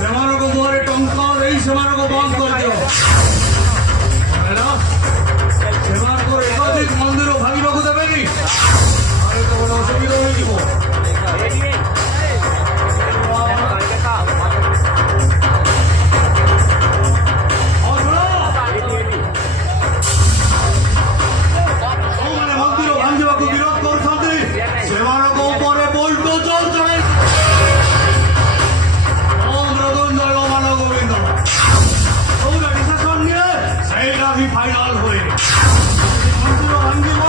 ସେମାନଙ୍କ ମୁହଁରେ ଟଙ୍କା ଦେଇ ସେମାନଙ୍କୁ ବନ୍ଦ କରିଦିଅ। ସେମାନଙ୍କର ଏକାଧିକ ମନ୍ଦିର ଭାଙ୍ଗିବାକୁ ଦେବେନି, ଆରେ ତ ବଡ଼ ଅସୁବିଧା ହୋଇଯିବ। फाइनल हुए मंदिर भांगिब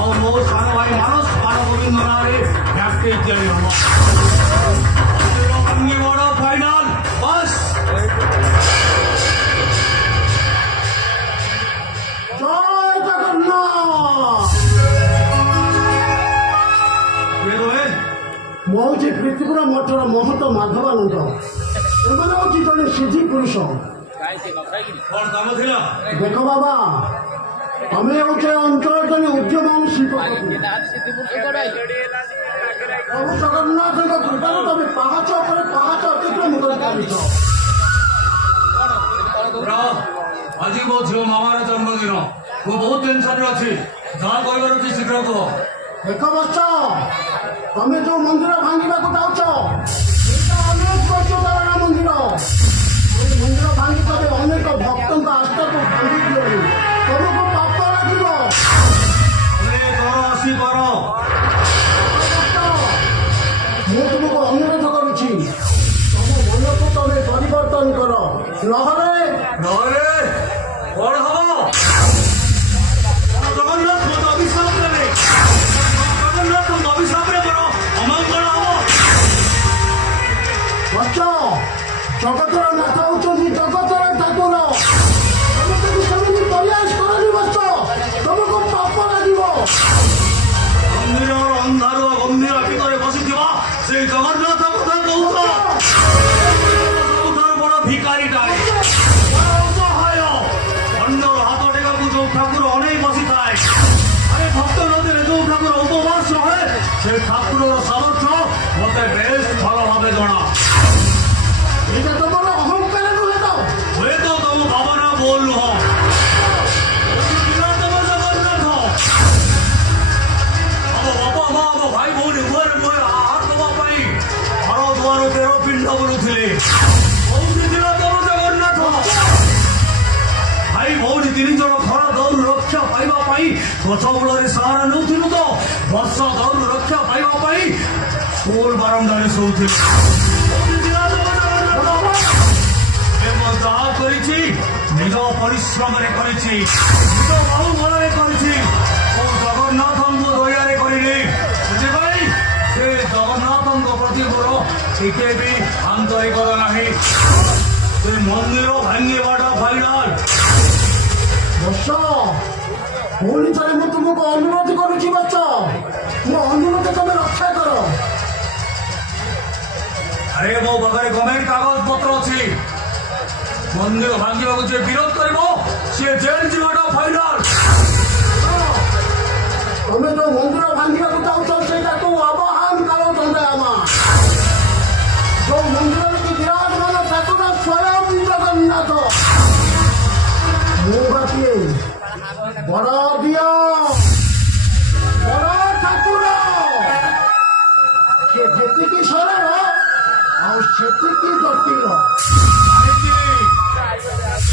और मो सान भाई मानस मान गोविंद नारे भैक्टे जय हम मंदिर भांगिब फाइनल बस। जय जगन्नाथ। ये तो है ମୁଁ ହେଉଛି ପୃଥିବୀର ମଠର ମହନ୍ତ ମାଧବାନନ୍ଦ। ଏମାନେ ହେଉଛି ଜଣେ ସିଦ୍ଧି ପୁରୁଷ। देख बाबा तमें अंचल जन उद्यमान शिल्पपति प्रभु जगन्नाथ कृपा तमें पाहाच पाहाच अतिक्रम कर आज मो झील मामार जन्मदिन मु बहुत टेंशन अच्छी जहाँ कहबार अच्छी शीघ्र कह। देख बच्चा तमें जो मंदिर भांगा चाहछ अनेक वर्ष पुराना मंदिर मंदिर भांगी तबे अनेक भक्तों का आस्था को भांगी दियो तुमको पाप लगे मैं तुमको अनुरोध करुच्ची तुम मन को तमें परिवर्तन कर नहरे नहरे कौन हम जगन्नाथ अभिशाप देवे जगन्नाथ अभिशाप करो अमंगल हम बच्चा जगतर नाथ होती जगतर ठाकुर तुमको प्रयास कर बच्च तुमको पाप लगे मंदिर अंधार गंभीर भितर बसी से जगन्नाथ कथा कहूँ बड़ भिकारीटा असहाय अन्यर हाथ टेका को जो ठाकुर अनेक बसी था अरे भक्त नदी जो ठाकुर उपवास रहे से ठाकुर सामर्थ्य मत बेस भल भाव जना तुम्हारा अहंकार नुहे तो वे तो तुम भावना बोल नुह जगन्नाथ अब बापा माँ अब भाई भौणी मुहरे मुहे हाथ दवाई घर दुआर 13 पिंड बोलुले तुम जगन्नाथ भाई भौणी 3 जन खरा दौर रक्षा पाइबापी गछ मूल सहारा नौलु तो वर्षा दौर रक्षा पाइबापी स्कूल बारंडार शोले जहाँ निज परिश्रम निज बाहुबल जगन्नाथ दया से जगन्नाथ प्रति मोर टिके भी आंतरिकता ना से मंदिर भांगीबाटा फाइनाल पुणी थे मुझे तुमको अनुरोध करुच्ची बच्च मो अनुरोध तुम रक्षा कर। अरे मो पाखे गवर्नमेंट कागज पत्र अच्छी मंदिर भांगा जे विरोध कर जेल जीवाटा फाइनाल तुम जो मंदिर भांगा चाहो से आवाहन करो चंद्रमा जो मंदिर की विराजमान ठाकुर स्वयं जगन्नाथ मुझे बड़ दिया बड़ ठाकुर से जी सरल आती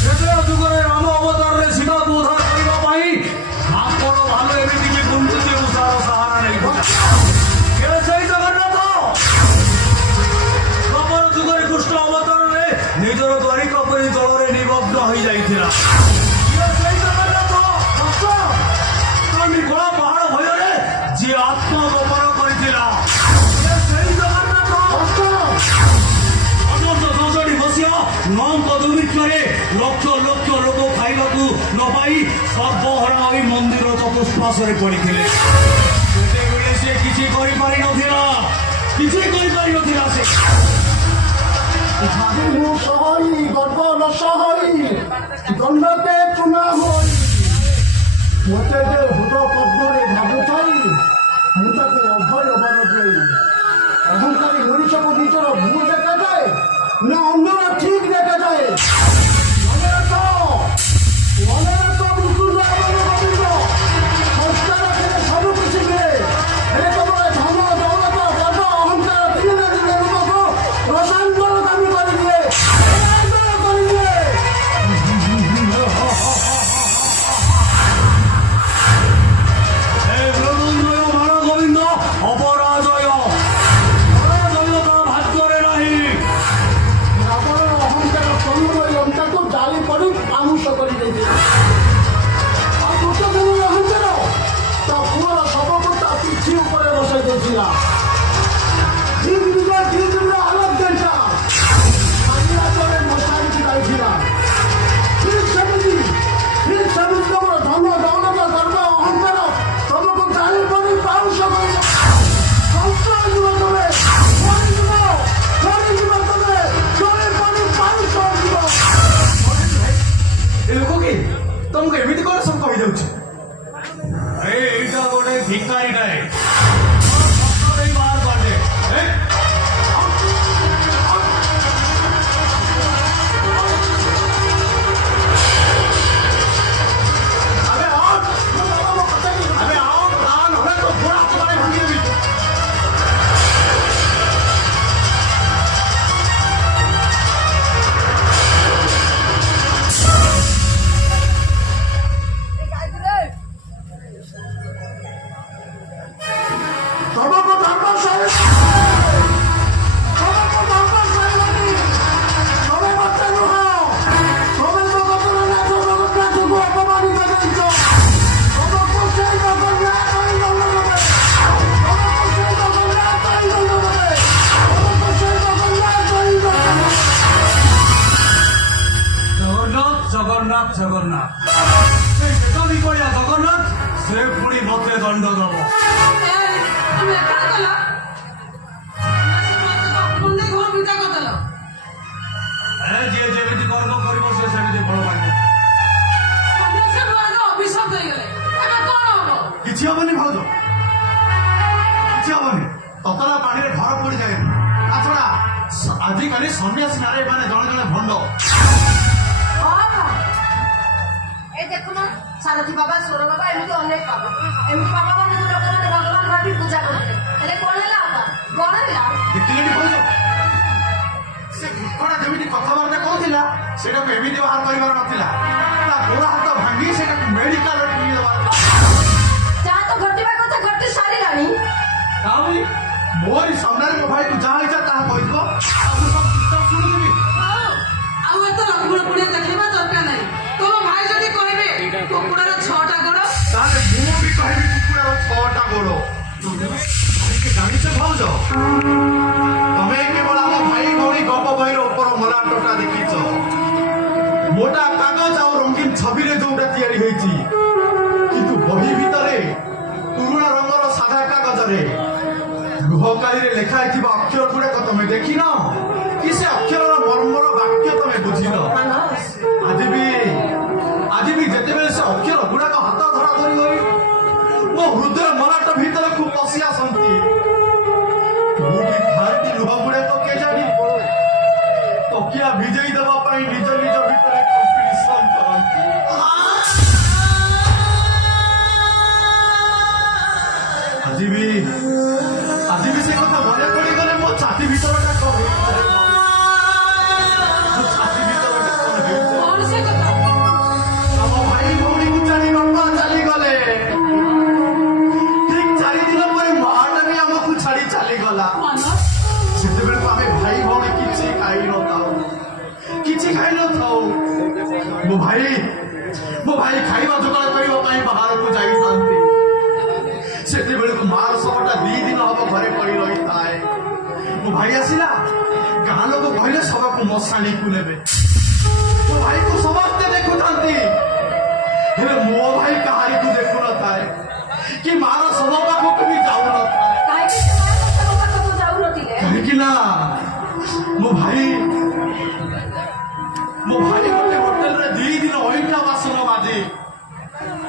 जटिल जुगे राम अवतार सीता को उद्धार करने आपड़ भाव एमती गुंजुची उषार सहारा नहीं जगन्नाथ खबर जुगे कृष्ण अवतार में निजर द्वारिका परी जल निमग्न हो जाता कला पहाड़ भय जी आत्मगोपन कर लक्ष लक्ष लोक खाइबा न पाई सर्वहरा मंदिर चतुष्पाशे पड़ी से किसी गर्व न सही दंडके चुना मत हृद पद्मे भावुई मुझे अभय वर दे अहंकारी मनुष्य को निजर भू देखा जाए ଜଗନ୍ନାଥ ସେ କେତବି କଳିଆ ଜଗନ୍ନାଥ ସେ ପୁଣି ମତେ ଦଣ୍ଡ ଦବ। তুমি একা কল মুন্ডে ঘর বিটা করদেল ଯିଏ ଯେମିତି କର୍ମ କରିବ ସେ ସେମିତି ଫଳ ପାଇବ। সন্ন্যাসী মার্গ অভিশাপ হয়ে গেলে ଏବେ କଣ ହବ? କିଛି ହବନି ଭାଉଜ, କିଛି ହବନି। ତତଲା ପାଣିରେ ଘର ପୋଡିଯାଏ। ତାଛଡା ଆଜିକାଲି ସନ୍ନ୍ୟାସୀ ନାରୀ ମାନେ ଜଣେ ଜଣେ ଭଣ୍ଡ। এই দেখুন সারথী বাবা সোর বাবা এমনি অনেক বাবা এমনি বাবা মানে লোকମାନେ ভগবান ভাবি পূজা করতে ହେଲେ କଣ ହେଲା ବାପା କଣ ହେଲା ଦେଖିଲେନି ଭାଉଜ, ସେ ମୂର୍ଖଟା ଯେମିତି କଥାବାର୍ତ୍ତା କହୁଥିଲା ସେଇଟାକୁ ଏମିତି ବାହାର କରିବାର ନଥିଲା। ତା ଗୋଡ଼ ହାତ ଭାଙ୍ଗି ସେଇଟାକୁ ମେଡିକାଲରେ ନେଇଦେବାର। ଯାହା ତ ଘଟିବା କଥା ଘଟି ସାରିଲାଣି ତା ବୋଲି ମୋରି ସାମ୍ନାରେ ମୋ ଭାଇକୁ ଯାହା ଇଚ୍ଛା ତାହା କହିଥିବ ଆଉ ମୁଁ ସବୁ ଚୁପଚାପ ଶୁଣୁଥିବି। ଆଉ ଏତ ଲକ୍ଷ୍ମଣ ପୁଣିଆ ଦେଖେଇବା ଦରକାର ନାହିଁ। ତମ ଭାଇ ଯଦି କହିବେ କୁକୁଡ଼ାର 6ଟା ଗୋଡ଼ ତାହେଲେ ମୁଁ ବି କହିବି କୁକୁଡ଼ାର 6ଟା ଗୋଡ଼। ଜାଣିଛ ଭାଉଜ, ତମେ କେବଳ ଆମ ଭାଇ ଭଉଣୀ ଗପ ବହିର ଉପର ମଲାଟଟା ଦେଖିଛ। ମୋଟା କାଗଜ ଆଉ ରଙ୍ଗୀନ ଛବିରେ ଯୋଉଟା ତିଆରି ହେଇଛି, କିନ୍ତୁ ବହି ଭିତରେ ପୁରୁଣା ରଙ୍ଗର ସାଧା କାଗଜରେ ଗୃହକାଳୀରେ ଲେଖା ହେଇଥିବା ଅକ୍ଷର ଗୁଡାକ ତମେ ଦେଖିନ କି ସେ ଅକ୍ଷରର ମର୍ମର ବାକ୍ୟ ତମେ ବୁଝିନ। ଆଜି ବି ଯେତେବେଳେ ସେ ଅକ୍ଷର ଗୁଡାକ ହାତ ଧରା ଧରି ହୋଇ ମୋ ହୃଦୟ ମଲାଟ ଭିତରକୁ ପଶି ଆସନ୍ତି, କୋଉଠି ଥାନ୍ତି ଲୁହ ଗୁଡାକ କେଜାଣି ତକିଆ ଭିଜେଇ ଦେବା ପାଇଁ ନିଜ ନିଜ ଭିତରେ କମ୍ପିଟିସନ କରନ୍ତି। ଆଜି ବି ସେ କଥା ମନେ ପଡିଗଲେ ମୋ ଛାତି ଭିତରଟା କଣ ହେଇଥାଏ। ମୋ ଛାତି ଭିତରଟା କଣ ହେଇଥାଏ। କଣ ସେ କଥା? ଆମ ଭାଇ ଭଉଣୀକୁ ଛାଡି ବାପା ଚାଲିଗଲେ। ଠିକ 4 ଦିନ ପରେ ମାଆଟା ବି ଆମକୁ ଛାଡି ଚାଲିଗଲା। ସେତେବେଳକୁ ଆମେ ଭାଇ ଭଉଣୀ କିଛି ଖାଇନଥାଉ। ମୋ ଭାଇ ଖାଇବା ଯୋଗାଡ଼ କରିବା ପାଇଁ ବାହାରକୁ ଯାଇଥାନ୍ତି। ସେତେବେଳକୁ ମାର ଶବଟା 2 ଦିନ ହବ ଘରେ ପଡି ରହିଥାଏ। ମୋ ଭାଇ ଆସିଲା, ଗାଁ ଲୋକ କହିଲେ ଶବକୁ ମଶାଣିକୁ ନେବେ। ମୋ ଭାଇକୁ ସମସ୍ତେ ଦେଖୁଥାନ୍ତି, ହେଲେ ମୋ ଭାଇ କାହାରିକୁ ଦେଖୁନଥାଏ କି ମାର ଶବ ପାଖକୁ ବି ଯାଉନଥାଏ। କାହିଁକି ସେ ମାର ଶବ ପାଖକୁ ଯାଉନଥିଲେ? କାହିଁକି ନା ମୋ ଭାଇ ଗୋଟେ ହୋଟେଲରେ 2 ଦିନ ଅଇଁଠା ବାସନ ମାଜି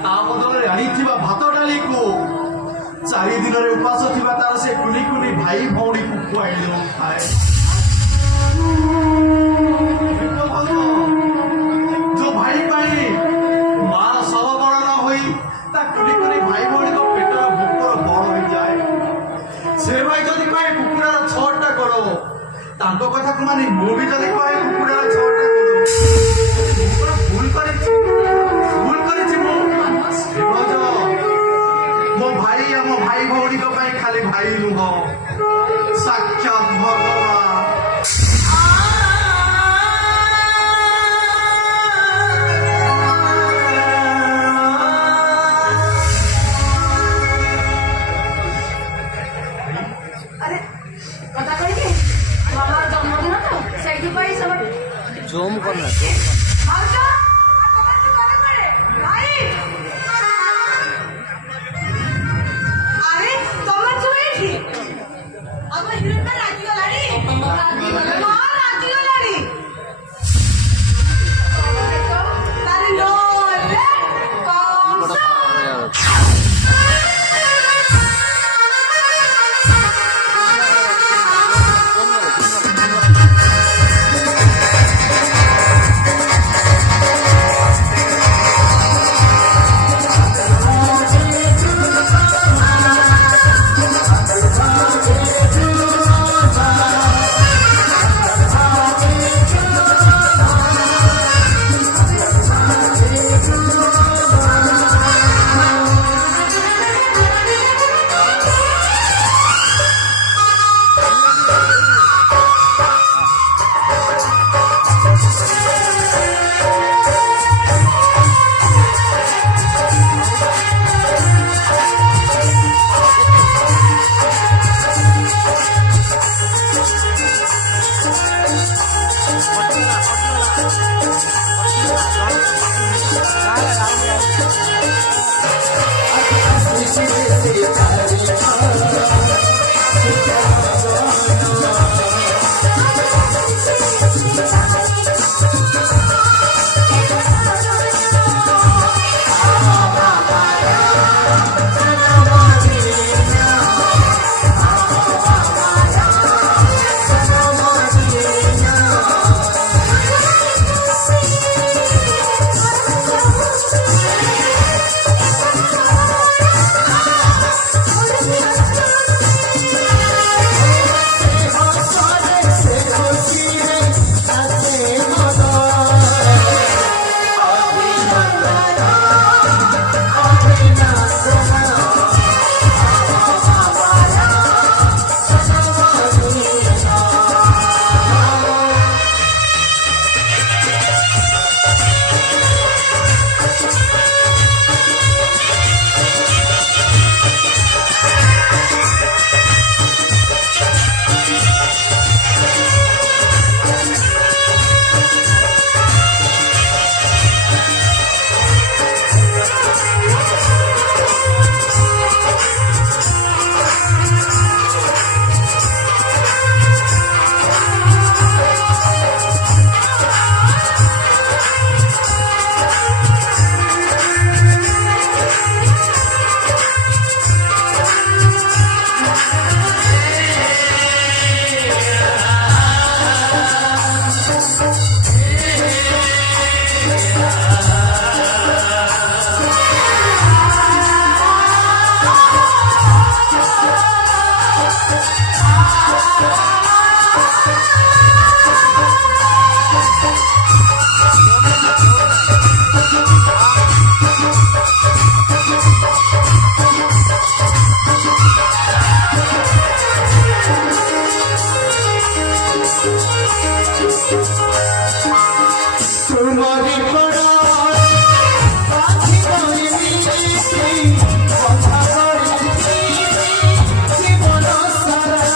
ତା ବଦଳରେ ଆଣିଥିବା ଭାତ ଡାଲିକୁ 4 ଦିନରେ ଉପାସ ଥିବା ତାର ସେ କୁନି କୁନି ଭାଇ ଭଉଣୀକୁ ଖୁଆଇ ଦେଉଥାଏ। ଯୋଉ ଭାଇ ପାଇଁ ମାର ଶବ ବଡ ନ ହୋଇ ତା କୁନି କୁନି ଭାଇ ଭଉଣୀଙ୍କ ପେଟର ଭୋକର ବଡ ହେଇଯାଏ, ସେ ଭାଇ ଯଦି କହେ କୁକୁଡ଼ାର 6ଟା ଗୋଡ଼, ତାଙ୍କ କଥାକୁ ମାନି ମୁଁ ବି ଯଦି କହେ କୁକୁଡ଼ାର 6ଟା ଗୋଡ଼, ଭୁଲ କରିଛି ମୁଁ। ମୋ ଭାଇ ଆମ ଭାଇ ଭଉଣୀଙ୍କ ପାଇଁ ଖାଲି ଭାଇ ନୁହଁ, ସାକ୍ଷାତ ଭଗବାନ। ଆରେ କଥା କହିକି ମାମାର ଜନ୍ମଦିନ ତ ସେଇଥିପାଇଁ ସେମାନେ জুম কর না ଭାଉଜ ଭାଇ ଆରେ ତମେ ତୁ ଏଇଠି ଆମ ହିରୋଇନ ଟା ରାଜିଗଲାଣି। ରାଜିଗଲାଣି ତାର ଲୋଲେ କଂସ জুম তোমারি পড়া পাখি করিবি কথা করিবি জীবন সারা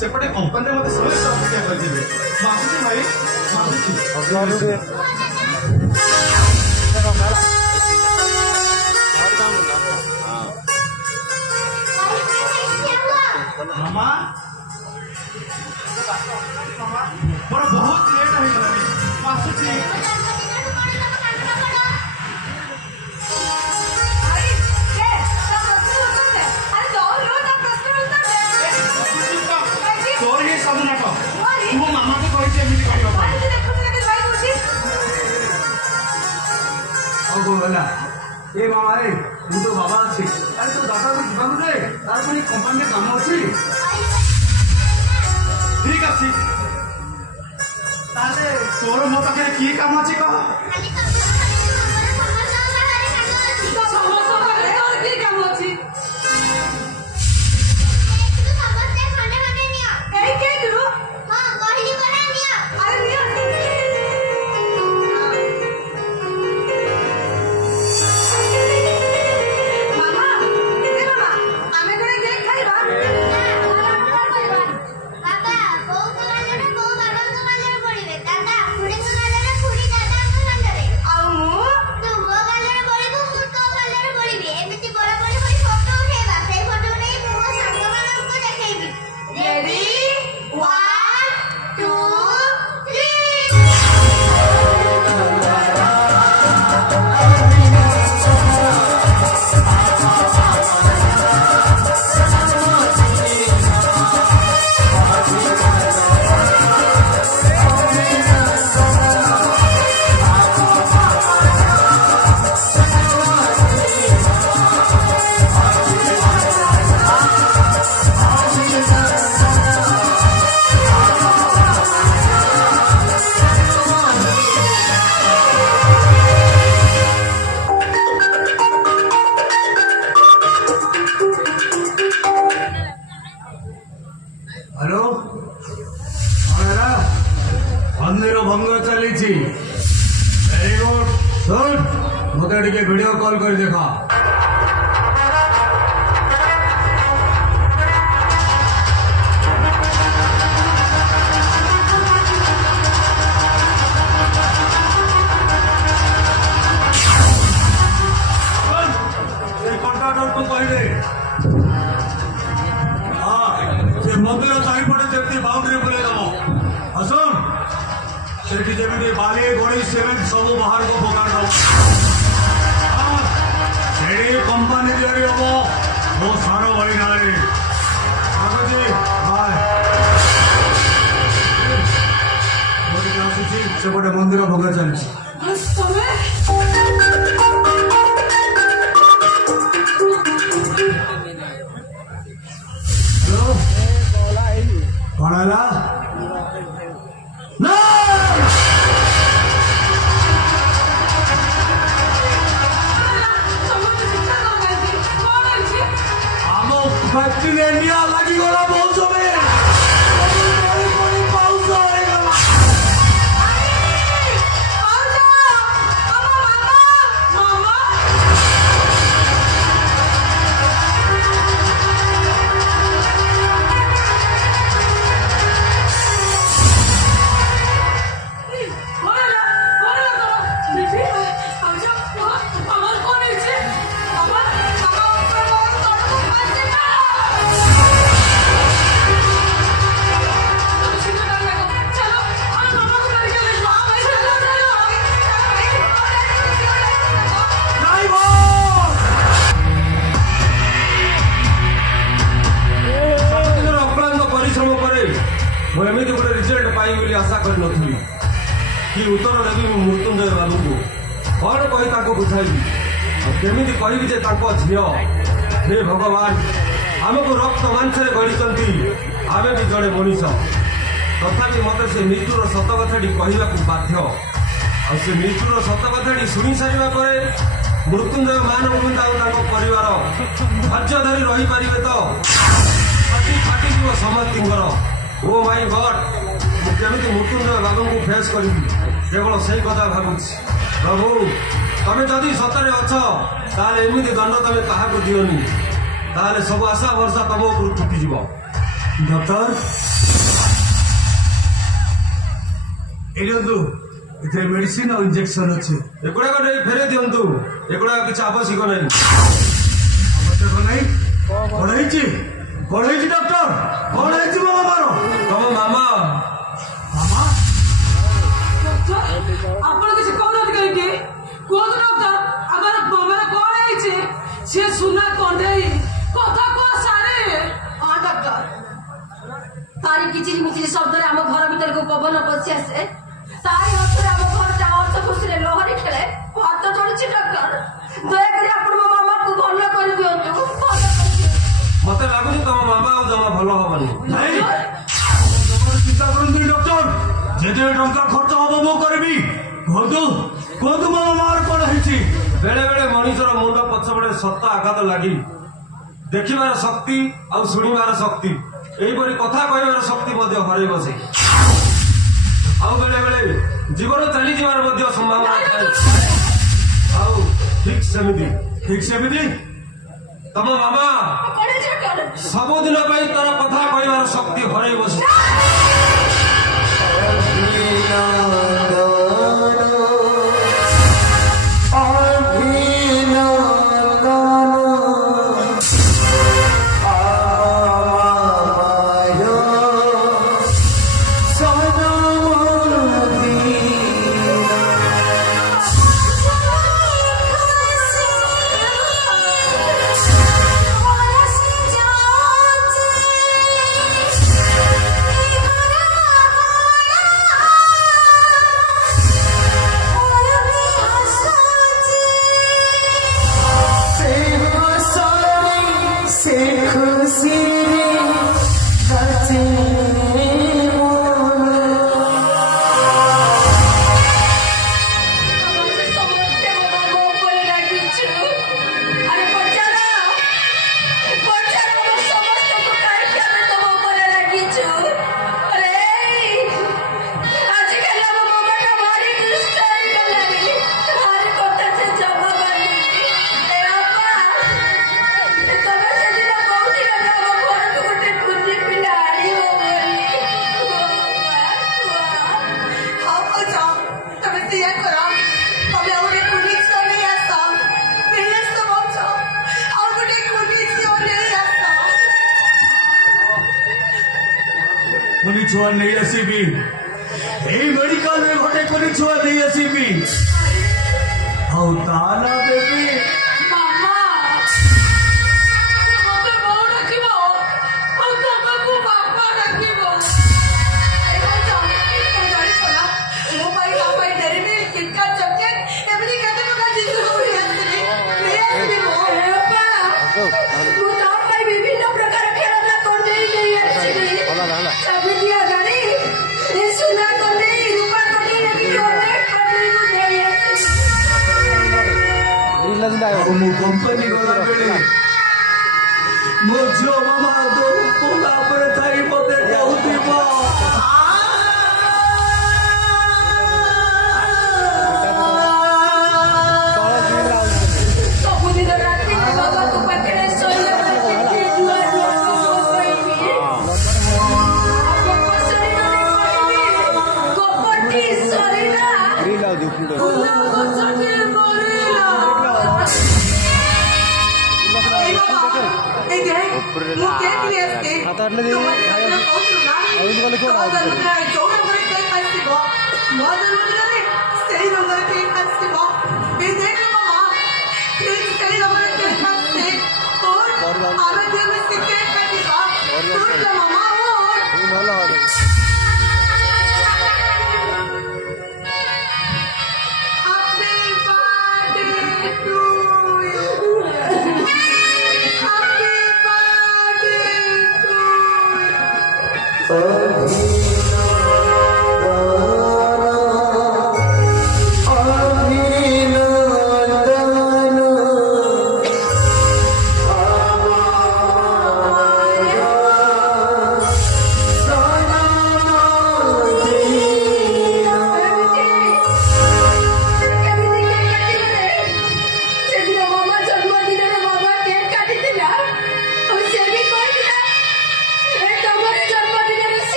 सेपटे कंपनी मते समस्त अपेक्षा करथिबे मासुची भाई मासुची मामा मोर बहुत लेट हो गला मासुची ए मामा रे तू तो बाबा अच्छी अरे तो दादा को जीवन दे तार पर कंपनी काम अच्छी ठीक अछि ताले तोर मो पाखे की काम अछि कह ଟିକେ ଭିଡିଓ କଲ୍ କରି ଦେଖା। এই কন্ট্রাক্টরକୁ କହିଲେ ସେ ମନ୍ଦିର ଚାରିପଟେ ଯେମିତି ବାଉଣ୍ଡ୍ରି ବୁଲେଇ ଦବ। ଆସୁନ ସେଠି ଯେମିତି ବାଲି ଗୋଳି ସିମେଣ୍ଟ ସବୁ ବାହାରକୁ ପକାଇ ଦବ। ସେଠି କମ୍ପାନୀ ତିଆରି ହବ ମୋ ସାର ଭଳି ନାଳରେ। ରଖୁଛି ବାଏ। ମୁଁ ଟିକେ ଆସୁଛି, ସେପଟେ ମନ୍ଦିର ଭୋଗ ଚାଲିଛି। ହ୍ୟାଲୋ, କଣ ହେଲା? ନା ଆମ ଫ୍ୟାକ୍ଟ୍ରିରେ ନିଆଁ ଲାଗିଗଲା ମୌସୁମୀ। ପାଉସ ହେଇଗଲା। ମୁଁ ଏମିତି ଗୋଟେ ରିଜଲ୍ଟ ପାଇବି ବୋଲି ଆଶା କରିନଥିଲି। କି ଉତ୍ତର ଦେବି ମୁଁ ମୃତ୍ୟୁଞ୍ଜୟ ବାବୁଙ୍କୁ? କ'ଣ କହି ତାଙ୍କୁ ବୁଝାଇବି? ଆଉ କେମିତି କହିବି ଯେ ତାଙ୍କ ଝିଅ? ହେ ଭଗବାନ, ଆମକୁ ରକ୍ତ ମାଂସରେ ଗଢ଼ିଛନ୍ତି, ଆମେ ବି ଜଣେ ମଣିଷ। ତଥାପି ମୋତେ ସେ ମୃତ୍ୟୁର ସତ କଥାଟି କହିବାକୁ ବାଧ୍ୟ। ଆଉ ସେ ମୃତ୍ୟୁର ସତ କଥାଟି ଶୁଣି ସାରିବା ପରେ ମୃତ୍ୟୁଞ୍ଜୟ ମାନଭୂମି ଆଉ ତାଙ୍କ ପରିବାର ଧୈର୍ଯ୍ୟ ଧରି ରହିପାରିବେ ତ? ଫାଟିଯିବ ସମସ୍ତଙ୍କର। ଓ ମାଇ ଗଡ୍, ମୁଁ କେମିତି ମୃତ୍ୟୁଞ୍ଜୟ ବାବୁଙ୍କୁ ଫେସ୍ କରିବି? କେବଳ ସେଇ କଥା ଭାବୁଛି। ପ୍ରଭୁ, ତମେ ଯଦି ସତରେ ଅଛ ତାହେଲେ ଏମିତି ଦଣ୍ଡ ତମେ କାହାକୁ ଦିଅନି। ତାହେଲେ ସବୁ ଆଶା ଭରସା ତମ ଉପରୁ ତୁଟିଯିବ। ଡକ୍ଟର, ଏଇନ୍ତୁ ଏଥିରେ ମେଡିସିନ ଆଉ ଇଞ୍ଜେକ୍ସନ ଅଛି। ଏଗୁଡ଼ାକ ନେଇ ଫେରେଇ ଦିଅନ୍ତୁ। ଏଗୁଡ଼ାକ କିଛି ଆବଶ୍ୟକ ନାହିଁ। ଆବଶ୍ୟକ ନାହିଁ? କ'ଣ ହେଇଛି? କ'ଣ ହେଇଛି ଡକ୍ଟର? କ'ଣ ହେଇଛି ମୋ ମାମାର? ତମ ମାମା? ମାମା? ଆପଣ କିଛି କହୁନାହାନ୍ତି କାହିଁକି? କୁହନ୍ତୁ ଡକ୍ଟର, ଆମର ମାମାର କ'ଣ ହେଇଛି? ସିଏ ସୁନା କଣ୍ଢେଇ, କଥା କୁହ ସାରେ। ହଁ ଡକ୍ଟର, ତାରି କିଚିରି ମିଚିରି ଶବ୍ଦରେ ଆମ ଘର ଭିତରକୁ ପବନ ପଶି ଆସେ। ତାରି ହସରେ ଆମ ଘରଟା ହସ ଖୁସିରେ ଲହରୀ ଖେଳେ। ହାତ ଚଳୁଛି ଡକ୍ଟର, ଦୟାକରି ଆପଣ ମୋ ମାମାକୁ ଭଲ କରିଦିଅନ୍ତୁ। ମତେ ଲାଗୁଛି ତମ ମାମା ଆଉ ଜମା ଭଲ ହବନି। ନାଇଁ, ଚିନ୍ତା କରନ୍ତୁନି ଡକ୍ଟର, ଯେତେ ଟଙ୍କା ଖର୍ଚ୍ଚ ହବ ମୁଁ କରିବି। କୁହନ୍ତୁ କୁହନ୍ତୁ ମୋ ମାମାର କ'ଣ ହେଇଛି? ବେଳେ ବେଳେ ମଣିଷର ମୁଣ୍ଡ ପଛପଟେ ସତ ଆଘାତ ଲାଗି ଦେଖିବାର ଶକ୍ତି ଆଉ ଶୁଣିବାର ଶକ୍ତି, ଏହିପରି କଥା କହିବାର ଶକ୍ତି ମଧ୍ୟ ହରେଇ ବସେ। ଆଉ ବେଳେ ବେଳେ ଜୀବନ ଚାଲିଯିବାର ମଧ୍ୟ ସମ୍ଭାବନା ଥାଏ। ଆଉ ଠିକ୍ ସେମିତି ତମ ମାମା ସବୁଦିନ ପାଇଁ ତାର କଥା କହିବାର ଶକ୍ତି ହରେଇ ବସେ। ଛୁଆ ନେଇ ଆସିବି ଏଇ ମେଡିକାଲରେ ଗୋଟେ କରି ଛୁଆ ନେଇ ଆସିବି ଆଉ ତା ନା ଦେବି ମାମା ମତେ ବୋଉ ଡାକିବ ଆଉ ତମକୁ ବାପା ଡାକିବ। ମୁଁ ତା ପାଇଁ ବିଭିନ୍ନ ପ୍ରକାର ଖେଳନା କଣ୍ଢେଇ ନେଇ ଆସିବି। ଚାବିଦିଆ ଗାଡି, ଏ ସୁନା କଣ୍ଢେଇ, ରୂପା କଣ୍ଢେଇ, ଏମିତି ଅନେକ କଣ୍ଢେଇ ମୁଁ ନେଇ ଆସିବି। ଆଉ ମୁଁ କମ୍ପାନୀ ଗଲାବେଳେ ମୋ ଝିଅ ମାମା ପୋଲା ଉପରେ ଥାଇ ମତେ କହୁଥିବ ସବୁଦିନ ରାତିରେ ବାବା ତୋ ପାଖରେ ଶୋଇଲା ବେଳେ କେତେ ନୂଆ ନୂଆ ଗପ କହିବି। ଗପଟି ସରିଲା, ଫୁଲ ଗଛଟି ମରିଲା।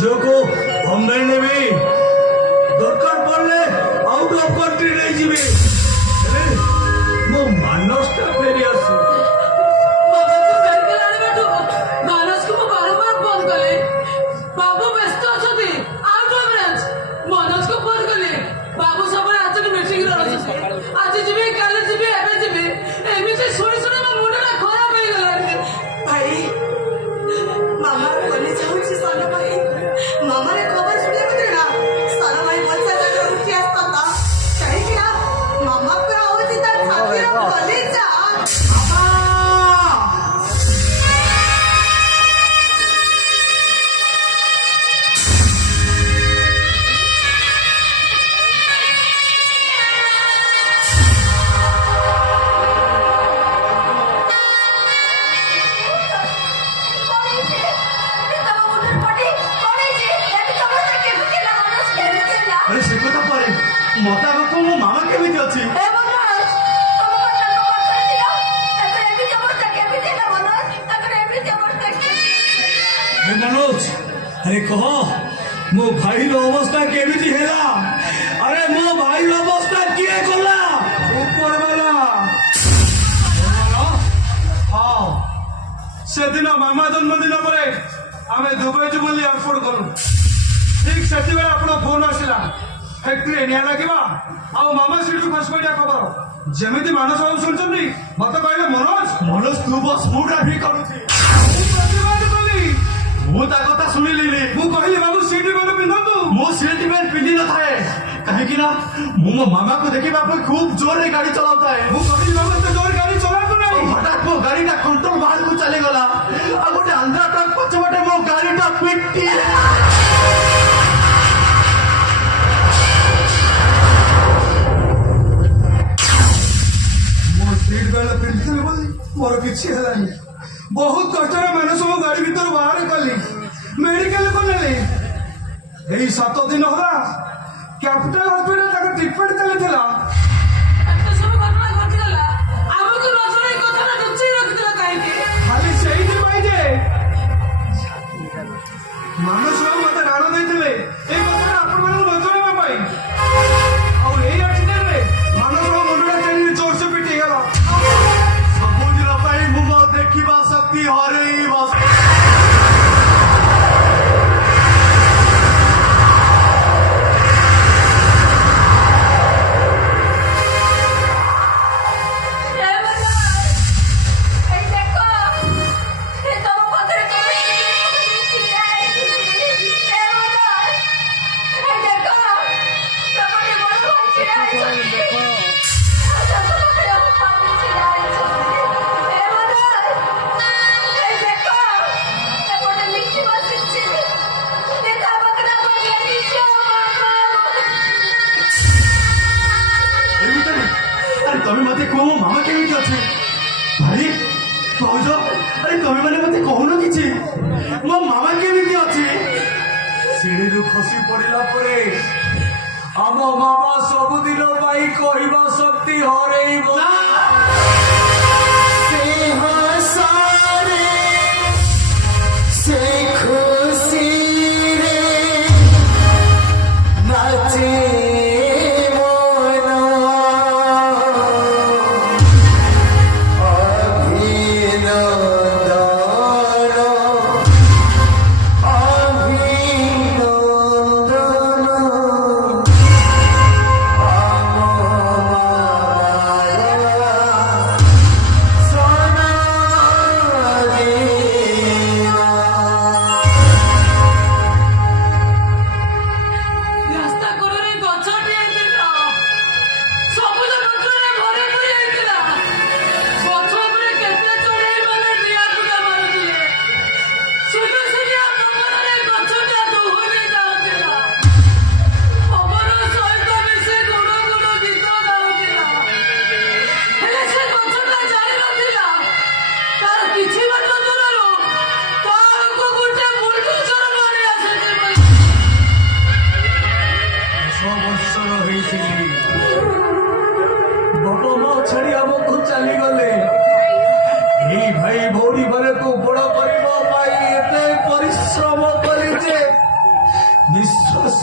ଝିଅକୁ ବମ୍ବେ ନେବି, ଦରକାର ପଡ଼ିଲେ ଆଉଟ୍ ଅଫ୍ କଣ୍ଟ୍ରି ନେଇଯିବି, ହେଲେ ମୋ ମାନସଟା ଫେରି ଆସୁ। ବାବାଙ୍କୁ ମେଡିକାଲ ଆଣିବାଠୁ ମାନସକୁ ମୁଁ ବାରମ୍ବାର ଫୋନ କଲି। ବାବୁ ବ୍ୟସ୍ତ ଅଛନ୍ତି, ଆଉଟ୍ ଅଫ୍ ରେଞ୍ଜ। ମନୋଜକୁ ଫୋନ କଲି, ବାବୁ ସବୁବେଳେ ଆସିକି ମିଟିଂରେ ରହୁଛନ୍ତି। ଆଜି ଯିବି, କାଲି ଯିବି, ଏବେ ଯିବି, ଏମିତି ଶୁଣି ଶୁଣି ମୋ ମୁଣ୍ଡଟା ଖରାପ ହେଇଗଲାଣି। ଭାଇ ମାମାର କଲେଜ ହଉଛି ସାନ ଭାଇ ମାମାର ଖବର ଶୁଣିବାକୁ ଦେନା ସାନ ଭାଇ ବର୍ଷା ଜାଗା ଉଠି ଆସିତା କାହିଁକି ନା ମାମାକୁ ହଉଛି ତା ଛାତିର କଲେଜ ଆରେ ସେ କଥା ପରେ ମତେ ଆଗ କୁହ, ମୋ ମାମା କେମିତି ଅଛି? ଆରେ କହ ମୋ ଭାଇର ଅବସ୍ଥା କେମିତି ହେଲା? ଆରେ ମୋ ଭାଇର ଅବସ୍ଥା କିଏ କଲା? ଉପରବାଲା। ହଁ, ସେଦିନ ମାମା ଜନ୍ମଦିନ ପରେ ଆମେ ଦୁବାଇ ଯିବୁ ବୋଲି ଏୟାରପୋର୍ଟ ଗଲୁ। ଠିକ୍ ସେତିବେଳେ ଆପଣ ଫୋନ୍ ଆସିଲା, ଫ୍ୟାକ୍ଟ୍ରିରେ ନିଆଁ ଲାଗିବା ଆଉ ମାମା ସେଠୁ ଖସିପଡ଼ିବା ଖବର। ଯେମିତି ମାନସ ବାବୁ ଶୁଣିଛନ୍ତି ମତେ କହିଲେ, ମନୋଜ ତୁ ବସ୍, ମୁଁ ଡ୍ରାଇଭିଂ କରୁଛି। ମୁଁ ପ୍ରତିବାଦ କଲି, ମୁଁ ତା କଥା ଶୁଣିଲିନି। ମୁଁ କହିଲି ବାବୁ ସିଟ୍ ବେଲ୍ଟ ପିନ୍ଧନ୍ତୁ। ମୁଁ ସିଟ୍ ବେଲ୍ଟ ପିନ୍ଧି ନଥାଏ, କାହିଁକି ନା ମୁଁ ମୋ ମାମାକୁ ଦେଖିବା ପାଇଁ ଖୁବ୍ ଜୋରରେ ଗାଡି ଚଲାଉଥାଏ। ମୁଁ କହିଲି ବାବୁ ଏତେ ଜୋରରେ ଗାଡି ଚଲାନ୍ତୁ ନାହିଁ। ହଠାତ୍ ମୋ ଗାଡିଟା କଣ୍ଟ୍ରୋଲ ବାହାରକୁ ଚାଲିଗଲା ଆଉ ଗୋଟେ ଆନ୍ଧ୍ରା ଟ୍ରକ୍ ପଛପଟେ ମୋ ଗାଡିଟା ପିଟି। ସିଟ୍ ବେଲ୍ଟ ପିନ୍ଧିଥିଲି ବୋଲି ମୋର କିଛି ହେଲାନି। ବହୁତ କଷ୍ଟରେ ମାନସକୁ ଗାଡି ଭିତରୁ ବାହାର କଲି, ମେଡିକାଲକୁ ନେଲି। ଏଇ 7 ଦିନ ହେଲା କ୍ୟାପିଟାଲ ହସ୍ପିଟାଲ ତାଙ୍କ ଟ୍ରିଟମେଣ୍ଟ ଚାଲିଥିଲା। ଏତେ ସବୁ ଘଟଣା ଘଟିଗଲା, ଆମକୁ ନ ଜଣାଇ କଥାଟା ଲୁଚେଇ ରଖିଥିଲା କାହିଁକି? ଖାଲି ସେଇଥିପାଇଁ ଯେ ମାନସ ବାବୁ ମତେ ରାଣ ଦେଇଥିଲେ ଏଇ କଥାଟା ଆପଣମାନଙ୍କୁ ନ ଜଣାଇବା ପାଇଁ। ଆଉ ଏଇ ଆକ୍ସିଡେଣ୍ଟରେ ମାନସ ବାବୁ ମୁଣ୍ଡଟା ଚାଲିକି ଜୋରସେ ପିଟି ହେଇଗଲା। ସବୁଦିନ ପାଇଁ ମୁଁ ମୋ ଦେଖିବା ଶକ୍ତି ହରେଇ ବସ। ତମେ ମତେ କୁହ ମୋ ମାମା କେମିତି ଅଛି? ଭାଇ କହୁଛ, ଆରେ ତମେ ମାନେ ମତେ କହୁନ କିଛି, ମୋ ମାମା କେମିତି ଅଛି? ସିঁଢିରୁ ଖସି ପଡିଲା ପରେ ଆମ ମାମା ସବୁଦିନ ପାଇଁ କହିବା ଶକ୍ତି ହରେଇବ।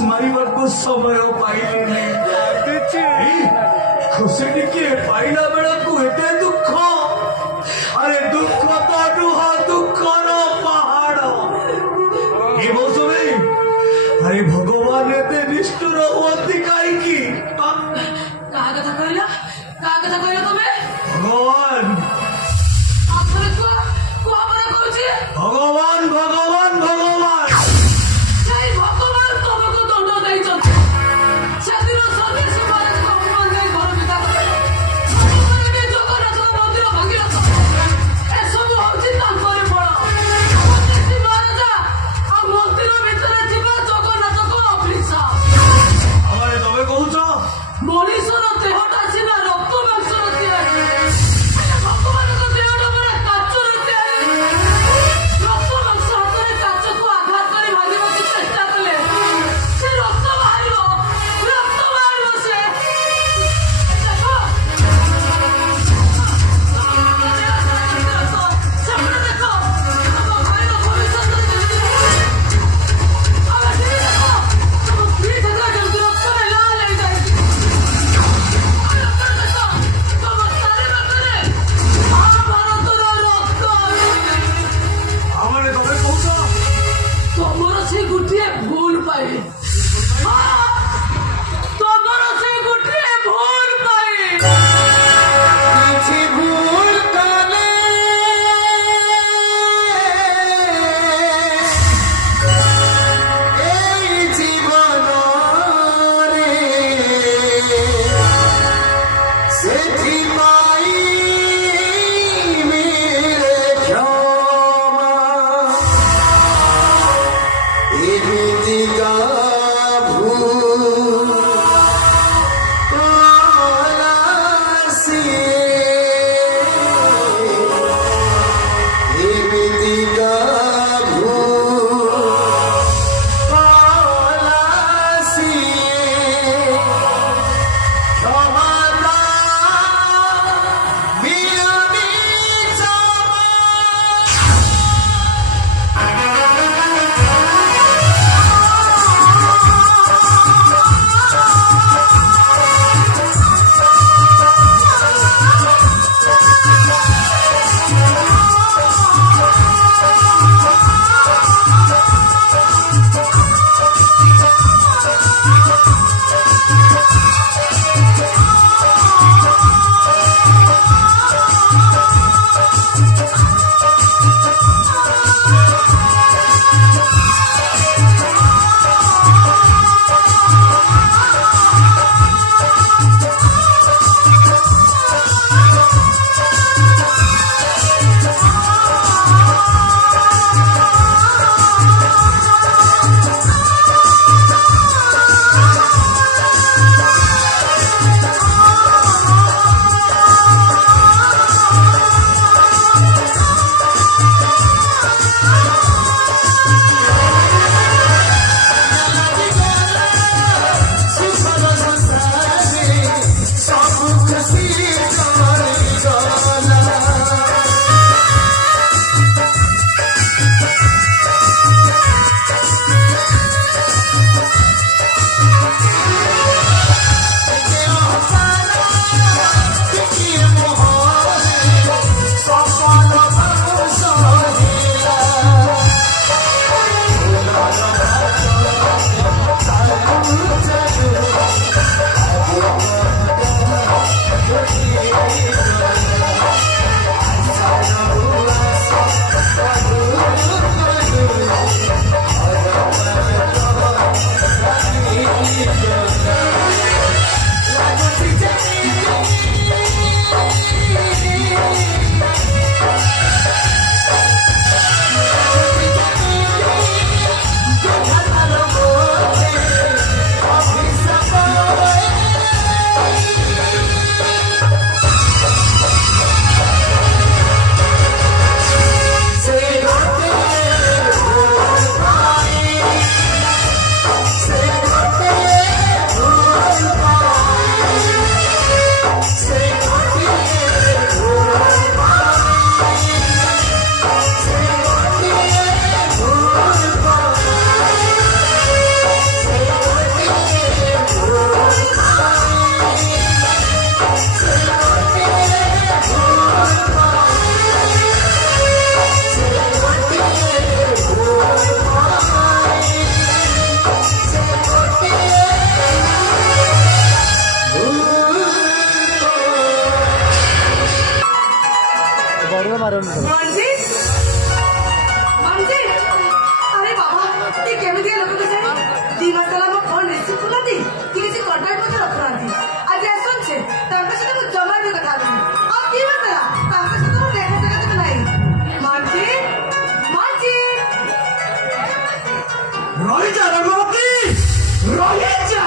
ମାରିବାକୁ ସମୟ ପାଇଲିନି। ଖୁସି ଟିକେ ପାଇଲା ବେଳକୁ ଏତେ ଦୁଃଖ। ଆରେ ଦୁଃଖ ତ ନୁହ, ଦୁଃଖର ପାହାଡ। ଏ ମୌସୁମୀ, ଆରେ ଭଗବାନ ଏତେ ନିଷ୍ଠୁର ହୁଅନ୍ତି କାହିଁକି? କାହା କଥା କହିଲ? କାହା କଥା କହିଲ ତମେ? ଭଗବାନ ଆଉଥରେ କୁହ, କୁହ ପରା କହୁଛି। ଭଗବାନ ଭଗବାନ ଭଗବାନ। ସେଇ ଭଗବାନ ତମକୁ ଦଣ୍ଡ ଦେଇଛନ୍ତି। ସେଦିନ ସ୍ୱଦେଶୀ ମହାରାଜଙ୍କ ଅପମାନ ଦେଇ ଘର ବିଦା କଲେ। ସବୁବେଳେ ବି ଜଗନ୍ନାଥଙ୍କ ମନ୍ଦିର ଭାଙ୍ଗିଲ ତ। ଏସବୁ ହଉଛି ତାଙ୍କରି ଫଳ। ସ୍ୱଦେଶୀ ମହାରାଜା ଆଉ ମନ୍ଦିର ଭିତରେ ଥିବା ଜଗନ୍ନାଥଙ୍କ ଅଭିଶାପ। ଆରେ ତମେ କହୁଛ ମଣିଷର ଦେହଟା ସିନା ରକ୍ତ ମାଂସର ତିଆରି, म्हणजे म्हणजे अरे बाबा ते କେମିତି ଲୋକ କେଜାଣି ଦି ମାସ ହେଲା ମୋ ଫୋନ୍ ରିସିଭ୍ କରୁନାହାନ୍ତି କି କିଛି କଣ୍ଟାକ୍ଟ ମଧ୍ୟ ରଖୁନାହାନ୍ତି ଆଜି ଆସୁଛେ ତାଙ୍କ ସହିତ ମୁଁ ଜମା ବି କଥା ହେବିନି ଆଉ କି ମାସ ହେଲା ତାଙ୍କ ସହିତ ମୁଁ ଦେଖା ସାକ୍ଷାତ ବି ନାହିଁ ମାଝି ମାଝି ରହିଯା ରଘୁପତି ରହିଯା ମାଝି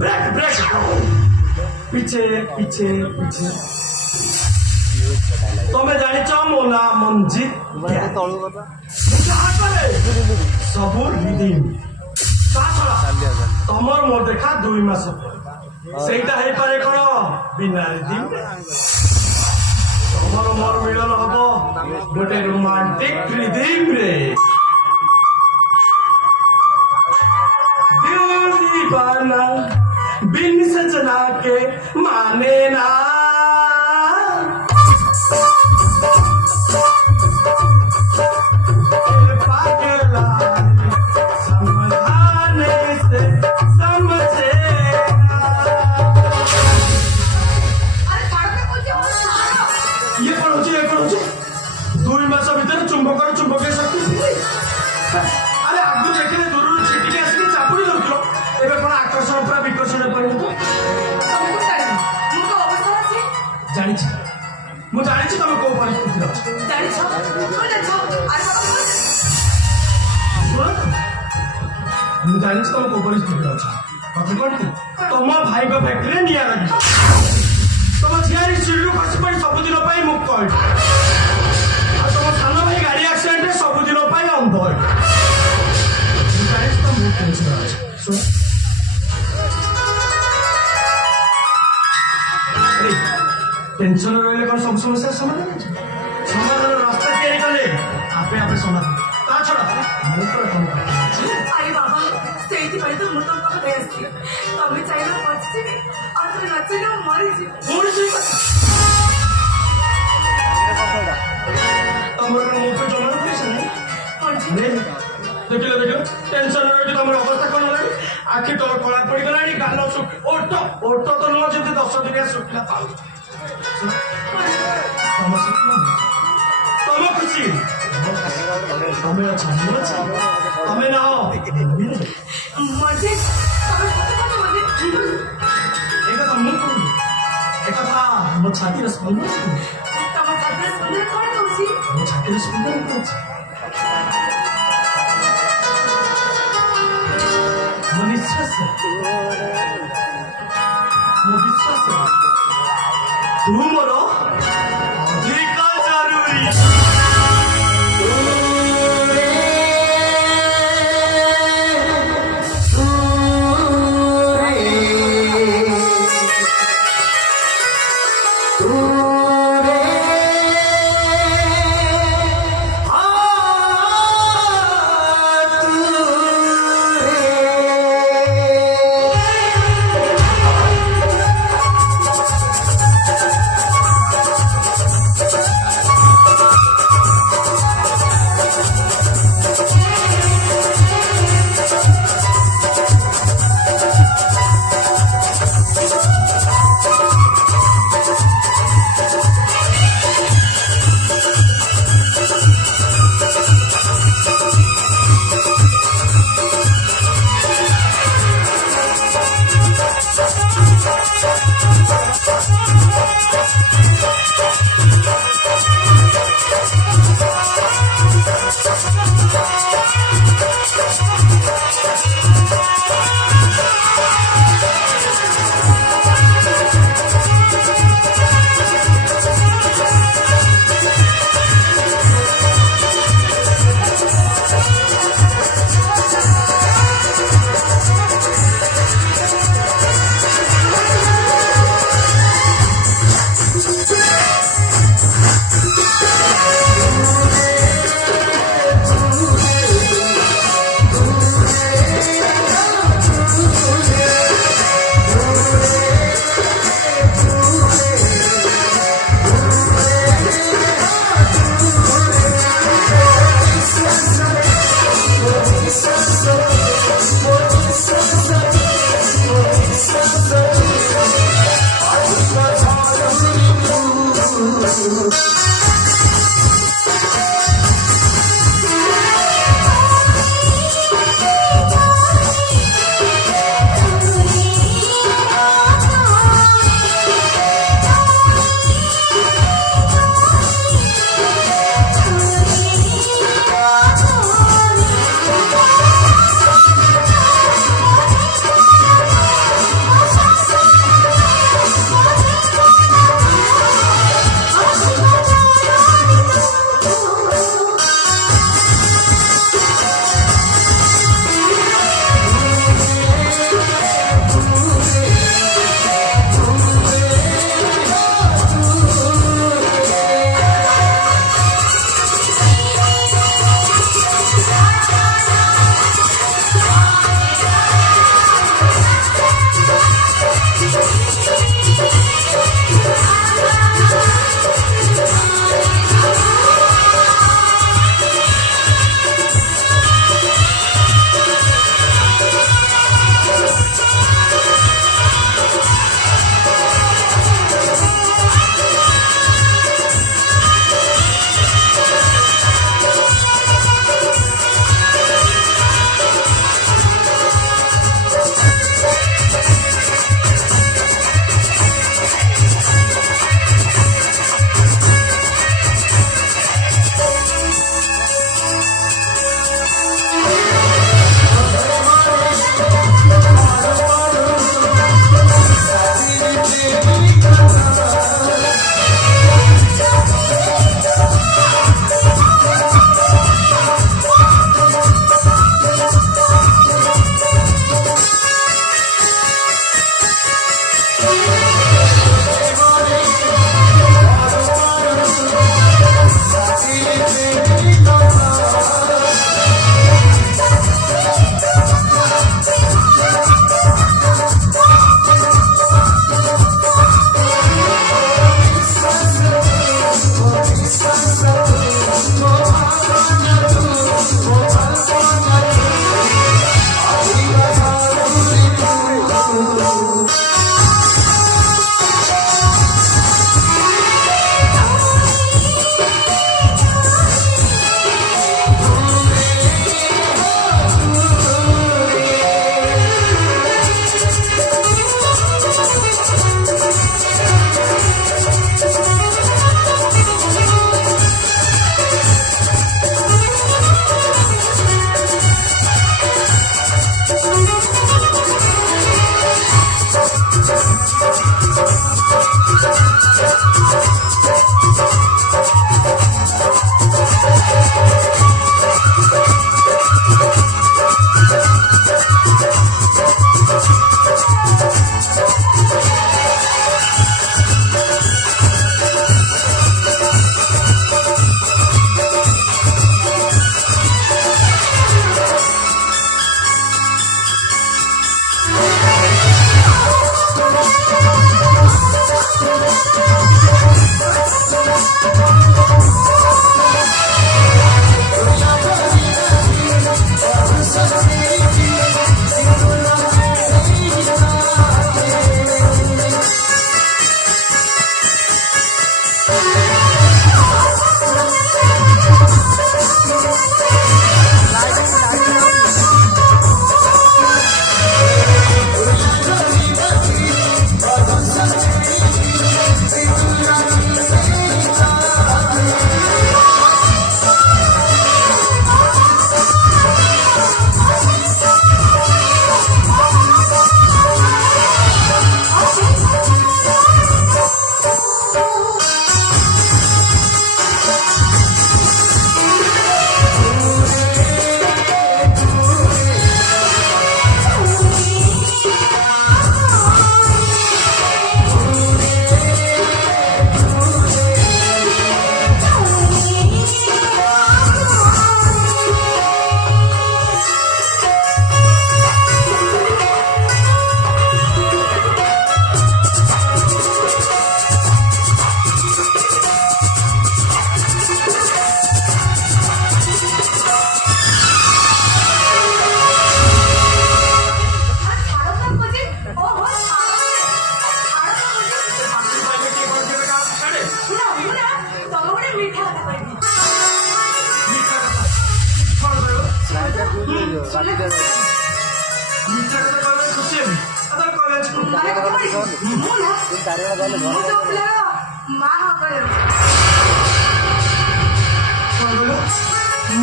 ब्रेक ब्रेक पीछे पीछे पीछे तमे जानिଛ ମୋ ନା ମଞ୍ଜିତ ସବୁ ରିଦିମ ତା ଛଡା ତମର ମୋର ଦେଖା 2 ମାସ ସେଇଟା ହେଇପାରେ କଣ ବିନା ରିଦିମ ତମର ମୋର ମିଳନ ହବ ଗୋଟେ ରୋମାଣ୍ଟିକ ରିଦିମ ରେ दीवाना बिन सजना के माने ना पागला समझाने से समझे अरे साडके बोलते हो सारा ये कौन होची 2 ମାସ ଭିତରେ ଚୁମ୍ବକ ଶକ୍ତି अरे आगु देखले दूरରୁ ଛିଟିକି ଆସିକି ଚାପୁଡ଼ି ଦଉଥିଲ ଏବେ କଣ ଆକର୍ଷଣ ପୁରା ବିକର୍ଷଣ ପରିଣତ ତମକୁ ଜାଣିନି ମୁଁ ତ ଅବସ୍ଥା ଅଛି ଜାଣିଛି ମୁଁ ଜାଣିଛି ତମେ କୋଉ ପରିସ୍ଥିତିରେ ଅଛ ଜାଣିଛ କଣ ଜାଣିଛ ଆରେ ବାବା ଶୁଣ ମୁଁ ଜାଣିଛି ତମେ କୋଉ ପରିସ୍ଥିତିରେ ଅଛ କଥା କଣ କି ତମ ଭାଇଙ୍କ ଫ୍ୟାକ୍ଟ୍ରିରେ ନିଆଁ ଲାଗିଛି ତମ ଝିଆରୀ ସିଡ଼ିରୁ ଖସି ପଡ଼ି ସବୁଦିନ ପାଇଁ ମୁକ୍ତ ହୋଇଛି ଆଉ ତମ ସାନ ଭାଇ ଗାଡି ଆକ୍ସିଡେଣ୍ଟରେ ସବୁଦିନ ପାଇଁ ଅନ୍ଧ ହୋଇଛି ମୁଁ ଜାଣିଛି ତମ ବହୁତ ଟେନସନ୍ ଅଛି ଶୁଣ टेंशन रहिले कौन सब समस्या समाधान समाधान रास्ता तैयारी कले आपे आपे समाधान ता छड़ा मु तो कम अरे बाबा ସେଇଥି ପାଇଁ ତ ମୁଁ ତମ ପାଖରେ ଆସିଛି ତମେ ଚାହିଁଲେ ବଞ୍ଚିଯିବି ଆଉ ତମେ ନଚାହିଁଲେ ମୁଁ ମରିଯିବି कौन सी तमर मु पे जमा पैसा नहीं ବଞ୍ଚିଯିବି देखिलो टेंशन रहिले तमर अवस्था कोन लागी आखि तो कला पड़ी गलानी गाल सुख ओटो ओटो तो न जते 10 दिन सुखला पाउ तम खुशी तमे अच्छा तमे ना हो ମଝି ତମେ ସତ କଥା ମଝି एक मुझ एक ମୋ ଛାତିର ସ୍ପନ୍ଦନ ତମ ଛାତିରେ ସୁନ୍ଦର କଣ ଦଉଛି ମୋ ଛାତିର ସ୍ପନ୍ଦନ କରୁଛି ମୋ ନିଶ୍ୱାସ ତୁମର ଅଧିକା ଜରୁରୀ।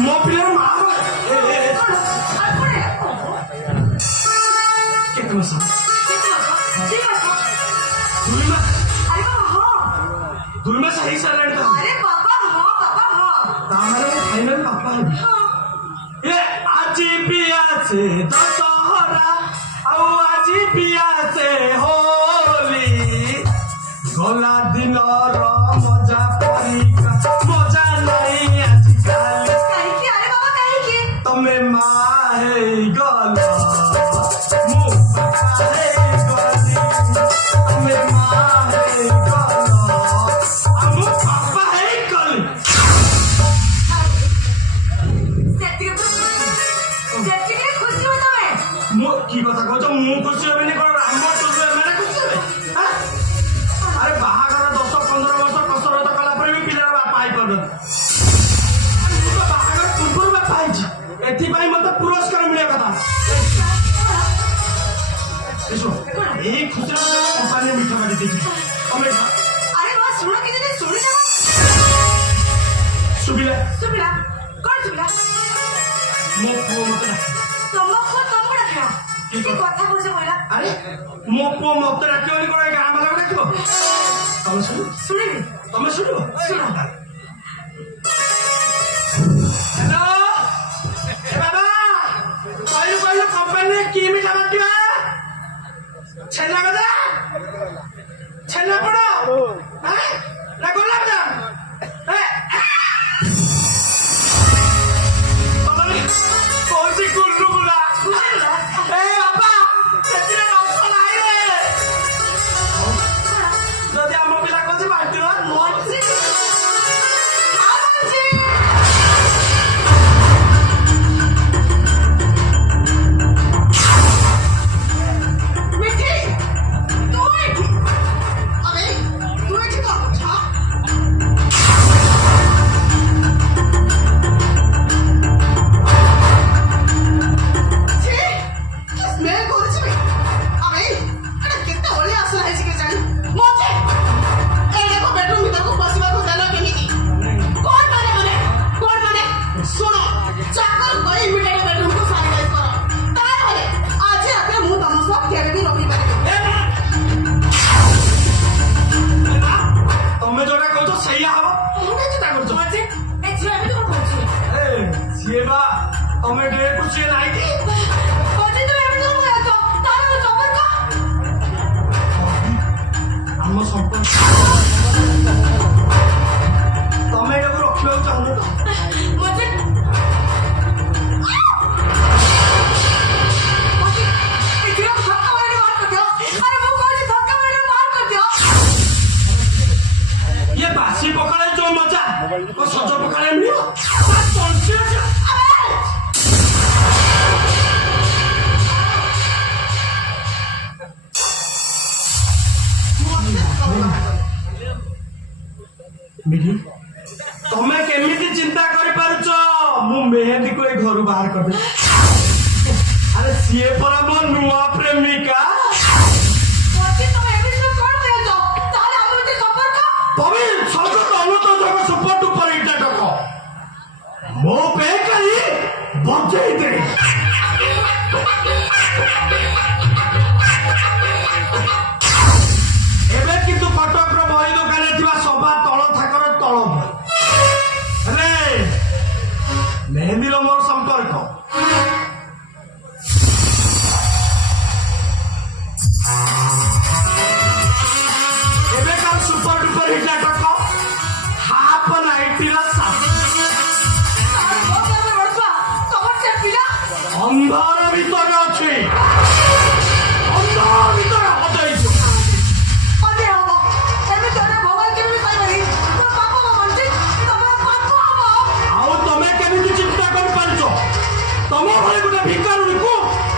ମୋ ପିଲାର ମା କେତେ ମାସ 2 ମାସ ହେଇସାରିଲାଣି ତ ତାମାନେ ମୁଁ ଫାଇନାଲ ବାପା ହେବି ଏ ଆଜି ବି ଆସେ ଦଶହରା ଆଉ ଆଜି ବି ଆସେ ହୋଲି ଗଲା ଦିନର ମଜା ପରିକା ମଜା ନାହିଁ ଆଜିକାଲି ତମେ ମା ହେଇଗଲ ମୁଁ ବାପା ହେଇଗଲି ତମେ ମା ହେଇଗଲ ଆଉ ମୁଁ ବାପା ହେଇଗଲି ମୁଁ କି କଥା କହୁଛ ମୁଁ ଖୁସି ହେବିନି କଣ ରାମ ଟୁଲୁ ଏମାନେ ଖୁସି ହେବେ ଆରେ ବାହାଘର 10-15 ବର୍ଷ କସରତ କଲା ପରେ ବି ପିଲାର ବାପା ହେଇପାରୁନାହାନ୍ତି ମୁଁ ତ ବାହାଘର ପୂର୍ବରୁ ବାପା ହେଇଛି ଏଥିପାଇଁ ମତେ ପୁରସ୍କାର ମିଳିବା କଥା ଏଇ ଖୁସିରେ ମତେ କମ୍ପାନୀରେ ମିଠା ବାଡ଼ି ଦେଇଛି ତମେ ଶୁଭିଲା ମୋ ପୁଅ ମତେ ଆରେ ମୋ ପୁଅ ମତେ ଡାକିବନି କଣ ଗାଁ ବାଲା ଡାକିବ ତମେ ଶୁଣିବି ତମେ ଶୁଣିବ ହ୍ୟାଲୋ ବାବା କହିଲୁ କମ୍ପାନୀରେ କି ମିଠା ବାଟିବା ଛେନା ଗଜା ଛେନା ପୋଡ ନା ଗୋଲାପ ଜାମ କହୁଛି ଗୁଲୁଗୁଲା ଏ ବାପା ସେଥିରେ ରସ ନାହିଁ ରେ ଯଦି ଆମ ପିଲା କହୁଛି ବାଟିବା मिठी तमे केमिति चिंता करि पारुछ मु मेहंदी को घर बाहर कर दे अरे सीए परा मो नुआ प्रेमिका मोती तुम एबी सब कोन कहजो ताले हम मते खबर का तमे सब तनु तो जग सुपर डुपर इटा टको मो पे करी बचै दे एबे किंतु कटक रो बही दुकान थिबा सभा तळ थाकर तळ रे मेहंदी रो मोर संपर्क एबे का सुपर डुपर हिट टको हाफ नाइटी रा सा और वो करबे बड़पा खबर से पिला अंधार ভিতরে আছে अंधार ভিতরে হতাইছো अरे हो एबे तोरे भगवान के भी कहबे तो पापा मनते तमे पापा हो ଆଉ ତମେ କେମିତି ଚିନ୍ତା କରିପାରୁଛ ତମ ଭଳି ଗୋଟେ ଭିକାରୁଣିକୁ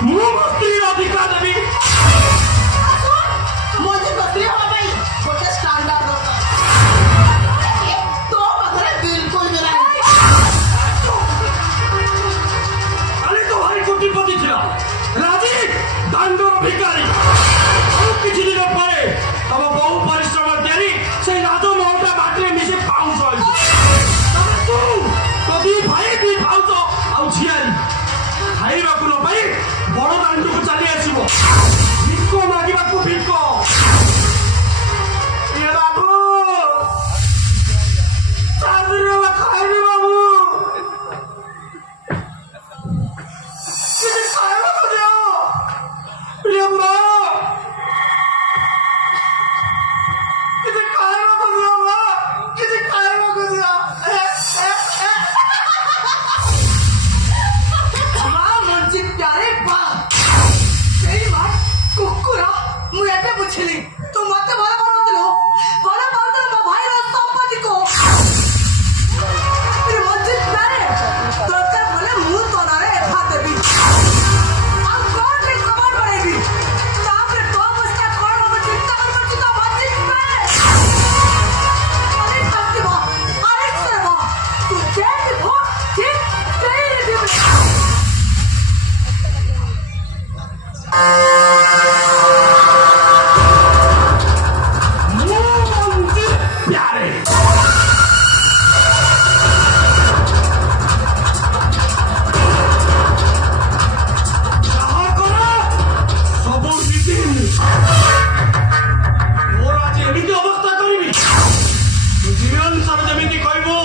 ମୁଁ ମୋ ସ୍ତ୍ରୀର ଅଧିକାର ଦେବି मुझे बकरी हो भाई गोटे स्टैंडर्ड होता तो बकरे बिल्कुल भी नहीं କାଲି ତ ଭାରି କୋଟିପତି ଥିଲା ରାଜି ଦାଣ୍ଡର ଭିକାରୀ ଆଉ କିଛି ଦିନ ପରେ ତମ ବହୁ ପରିଶ୍ରମ ତିଆରି ସେଇ ରାଜମହଲଟା ମାଟିରେ ମିଶି ପାଉଁଶ ହେଇଛି ତାପରେ ତୁ ତୋ ଦି ଭାଇ ଦି ପାଉଁଶ ଆଉ ଝିଆରୀ ଖାଇବାକୁ ନ ପାଇ ବଡ ଦାଣ୍ଡକୁ ଚାଲି ଆସିବ ଭିକ ମାଗିବାକୁ ଭିକ ଏ ବାବୁ ଚାଲିରେ ଖାଇବି ବାବୁ କିଛି ଖାଇବାକୁ ଦିଅ ପ୍ରିୟମ୍ବା କିଛି ଖାଇବାକୁ ଦିଅ ମା କିଛି ଖାଇବାକୁ ଦିଅ वाह मुझे प्यारे वाह सही बात कुकुरा मुझे ऐसे पूछली तू मत बड़ा बनतलो मो भाई रो संपत्ति को फिर मुझे प्यारे तो क्या बोले मुंह तो ना रे खा देबी अब कौन रे खबर पड़ेगी तापर तो मुझका कौन हो चिंता कर चिंता मुझे प्यारे अरे सत्य बा अरे सर बा तू जेल हो ठीक तेरे दिल प्यारे ଯାହା କର ସବୁ ନୀତି ମୋର ଆଜି ଏମିତି ଅବସ୍ଥା କରିବି ତୁ ଜିଅନ୍ସର ଯେମିତି କହିବୁ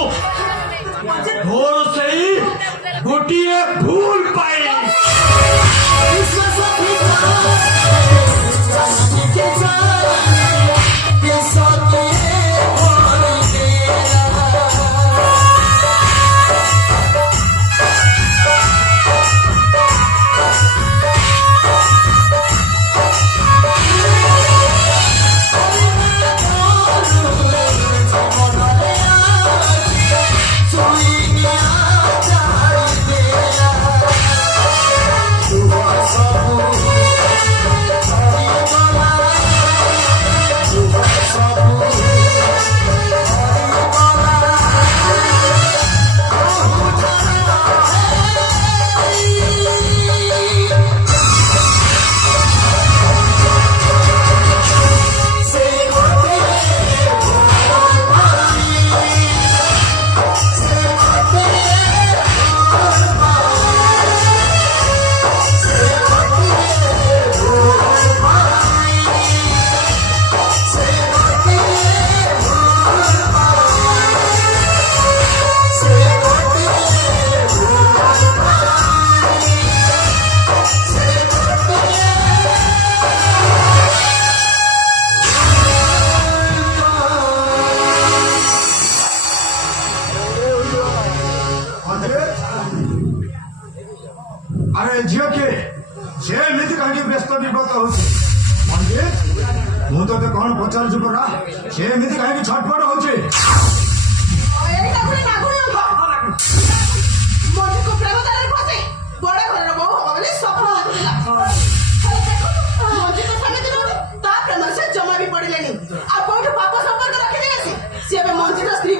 ମୋର ସେଇ ଗୋଟିଏ ଭୁଲ ପାଇଁ अरे झील किए से एमती कहीं व्यस्त विव्रत हो ମୁଁ ତତେ କଣ ପଚାରୁଛି ପରା ସେ ଏମିତି କାହିଁକି ଛଟପଟ ହଉଛି ଜମା ବି ପଡିଲେନି ଆଉ କୋଉଠୁ ପାପ ସମ୍ପର୍କ ରଖିଦେଲେ ସେ ଏବେ ମଞ୍ଜିର ସ୍ତ୍ରୀ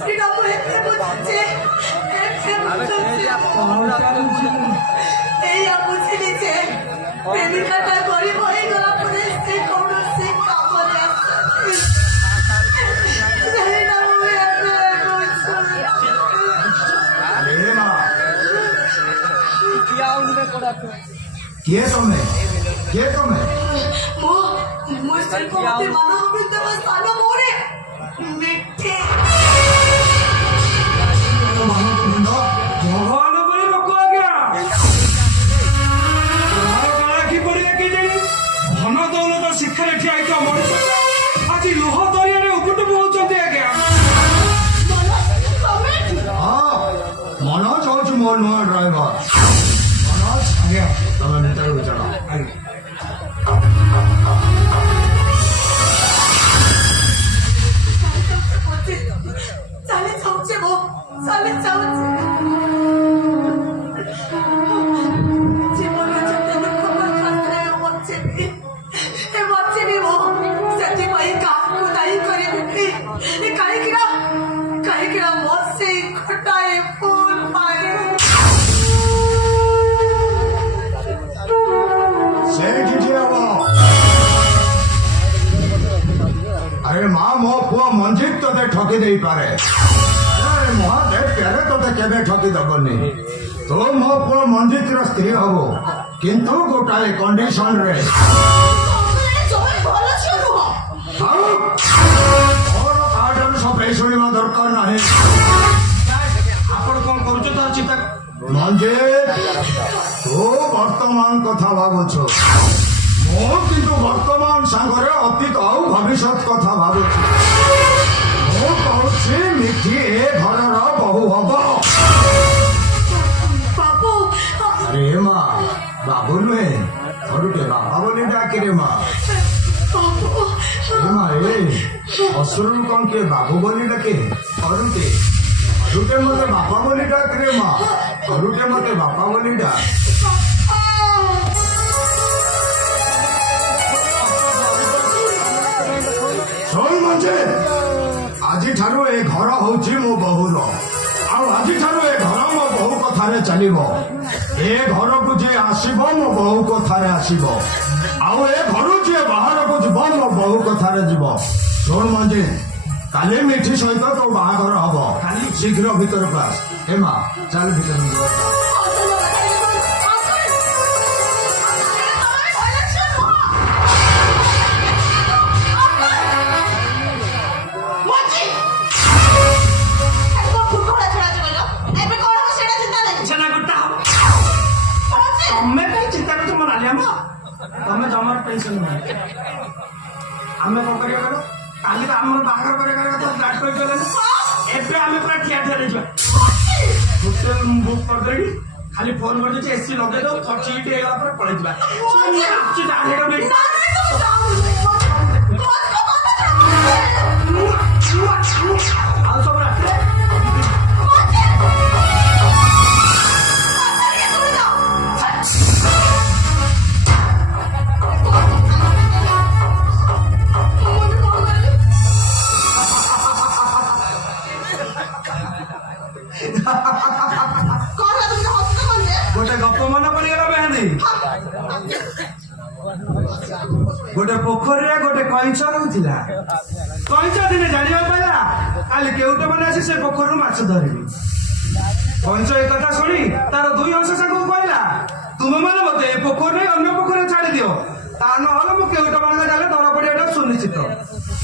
ସେଇଟା ମୁଁ ଏବେ ବୁଝୁଛି ଏଇଆ ବୁଝିଲି ଯେ ପ୍ରେମିକାଟା ଗରିବ ହେଇଗଲା ପରେ ସେ କୌଣସି କାମରେ ଆସେନି ସେଇଟା ମୁଁ ଏବେ ବୁଝୁଛି ए माँ किए तुमने ମୁଁ ଶିଳ୍ପପତି ମାନବ ବୃନ୍ଦଙ୍କ ସ୍ଥାନ ମୋରେ ମିଠେ ଭଗବାନ ପରି ଲୋକ ଆଜ୍ଞା କାଳ କି ପଡ଼ିବେ କି ଜାଣି ଧନ ଦୌଲତ ଶିକ୍ଷାରେ ଠିଆ ହେଇଥିବା ମଣିଷ ଆଜି ଲୁହ ଦରିଆରେ ଉପୁଟ ପହଞ୍ଚନ୍ତି ଆଜ୍ଞା हाँ मनोज हूँ मोर नुआ ड्राइवर मनोज आज्ञा तुम भीतर को चलो ଚାଲି ଯାଉଛି ମୁଁ ଚାଲି ଯାଉଛି ଜୀବନ ଯେତେ ଦୁଃଖ ବଞ୍ଚିବି ମୁଁ ସେଥିପାଇଁ କାହାକୁ ଦାୟୀ କରିବିନି କାହିଁକିନା ମୋ ସେଇ ଗୋଟାଏ ଭୁଲ ପାଇଁ से चिठी हब अरे माँ मो पुआ मंजित तोते ठकी दे पारे अरे महादेव प्यारे तोते केबे ठकी दबनी तो मो पुआ मंजित रो स्त्री हब किंतु गोटाए कंडीशन रे ଭଲ ଝିଅ ନୁହଁ ଆଉ ମୋର କାହାଠାରୁ ସଫେଇ ଶୁଣିବା ଦରକାର ନାହିଁ ଆପଣ କଣ କରୁଛ ତାର ଚିନ୍ତା ମଞ୍ଜିତ ତୁ ବର୍ତ୍ତମାନ କଥା ଭାବୁଛୁ ମୁଁ କିନ୍ତୁ ବର୍ତ୍ତମାନ ସାଙ୍ଗରେ ଅତୀତ ଆଉ ଭବିଷ୍ୟତ କଥା ଭାବୁଛି ମୁଁ କହୁଛି ମିଠି ଏ ଘରର ବୋହୂ ହବ ବାବୁ ଆରେ ମା ବାବୁ ନୁହେଁ ଘରୁଟେ ବାପା ବୋଲି ଡାକିରେ ମା ବାବୁ ଏ ମା ଏ ଅସୁରରୁ କଣ କିଏ ବାବୁ ବୋଲି ଡାକେ ଘରୁଟେ ଘରୁଟେ ମତେ ବାପା ବୋଲି ଡାକିରେ ମା ଘରୁଟେ ମତେ ବାପା ବୋଲି ଡାକ ଶୁଣ ମଞ୍ଜିତ ଆଜିଠାରୁ ଏ ଘର ହଉଛି ମୋ ବୋହୂର ଆଉ ଆଜିଠାରୁ ଏ ଘର ମୋ ବୋହୂ କଥାରେ ଚାଲିବ ଏ ଘରକୁ ଯିଏ ଆସିବ ମୋ ବୋହୂ କଥାରେ ଆସିବ ଆଉ ଏ ଘରୁ ଯିଏ ବାହାରକୁ ଯିବ ମୋ ବୋହୂ କଥାରେ ଯିବ ଶୁଣ ମଞ୍ଜିତ କାଲି ମିଠି ସହିତ ତୋ ବାହାଘର ହବ କାଲି ଶୀଘ୍ର ଭିତରକୁ ଆସ ଏ ମା ଚାଲ ଭିତରକୁ ଛେନା ଗୋଟା ହବ ତମେ କାହିଁ ଚିନ୍ତା କରୁଛ ମୋ ନାଲିଆ ମା ତମେ ଜମାର ଟେନସନ ନାହିଁ ଆମେ କଣ କରିବା କହିଲ କାଲି ତ ଆମର ବାହାଘର କରିବା କଥା ଗାଡି କରିଦେଲେନି ଏବେ ଆମେ ପୁରା ଠିଆ ଠିଆ ହେଇଯିବା ହୋଟେଲ ବୁକ୍ କରିଦେବି ଖାଲି ଫୋନ କରିଦେଉଛି ଏସି ଲଗେଇ ଦଉ ଚିଟ୍ ହେଇଗଲା ପରେ ପଳେଇଯିବା ଆଉ ସବୁ ରାତିରେ ଗୋଟେ ଗପ ମନେ ପଡିଗଲା ମେହେନ୍ଦି ଗୋଟେ ପୋଖରୀରେ ଗୋଟେ କଇଁଛ ରହୁଥିଲା କଇଁଛ ଦିନେ ଜାଣିବାକୁ ପାଇଲା କାଲି କେଉଟ ମାନେ ଆସି ସେ ପୋଖରୀରୁ ମାଛ ଧରିବେ କଇଁଛ ଏ କଥା ଶୁଣି ତାର ଦୁଇ ଅଂଶ ସାଙ୍ଗକୁ କହିଲା ତୁମେ ମାନେ ମତେ ଏ ପୋଖରୀରେ ଅନ୍ୟ ପୋଖରୀରେ ଛାଡି ଦିଅ ତା ନହେଲେ ମୁଁ କେଉଟ ମାନଙ୍କ ଜାଲେ ଧରା ପଡିବାଟା ସୁନିଶ୍ଚିତ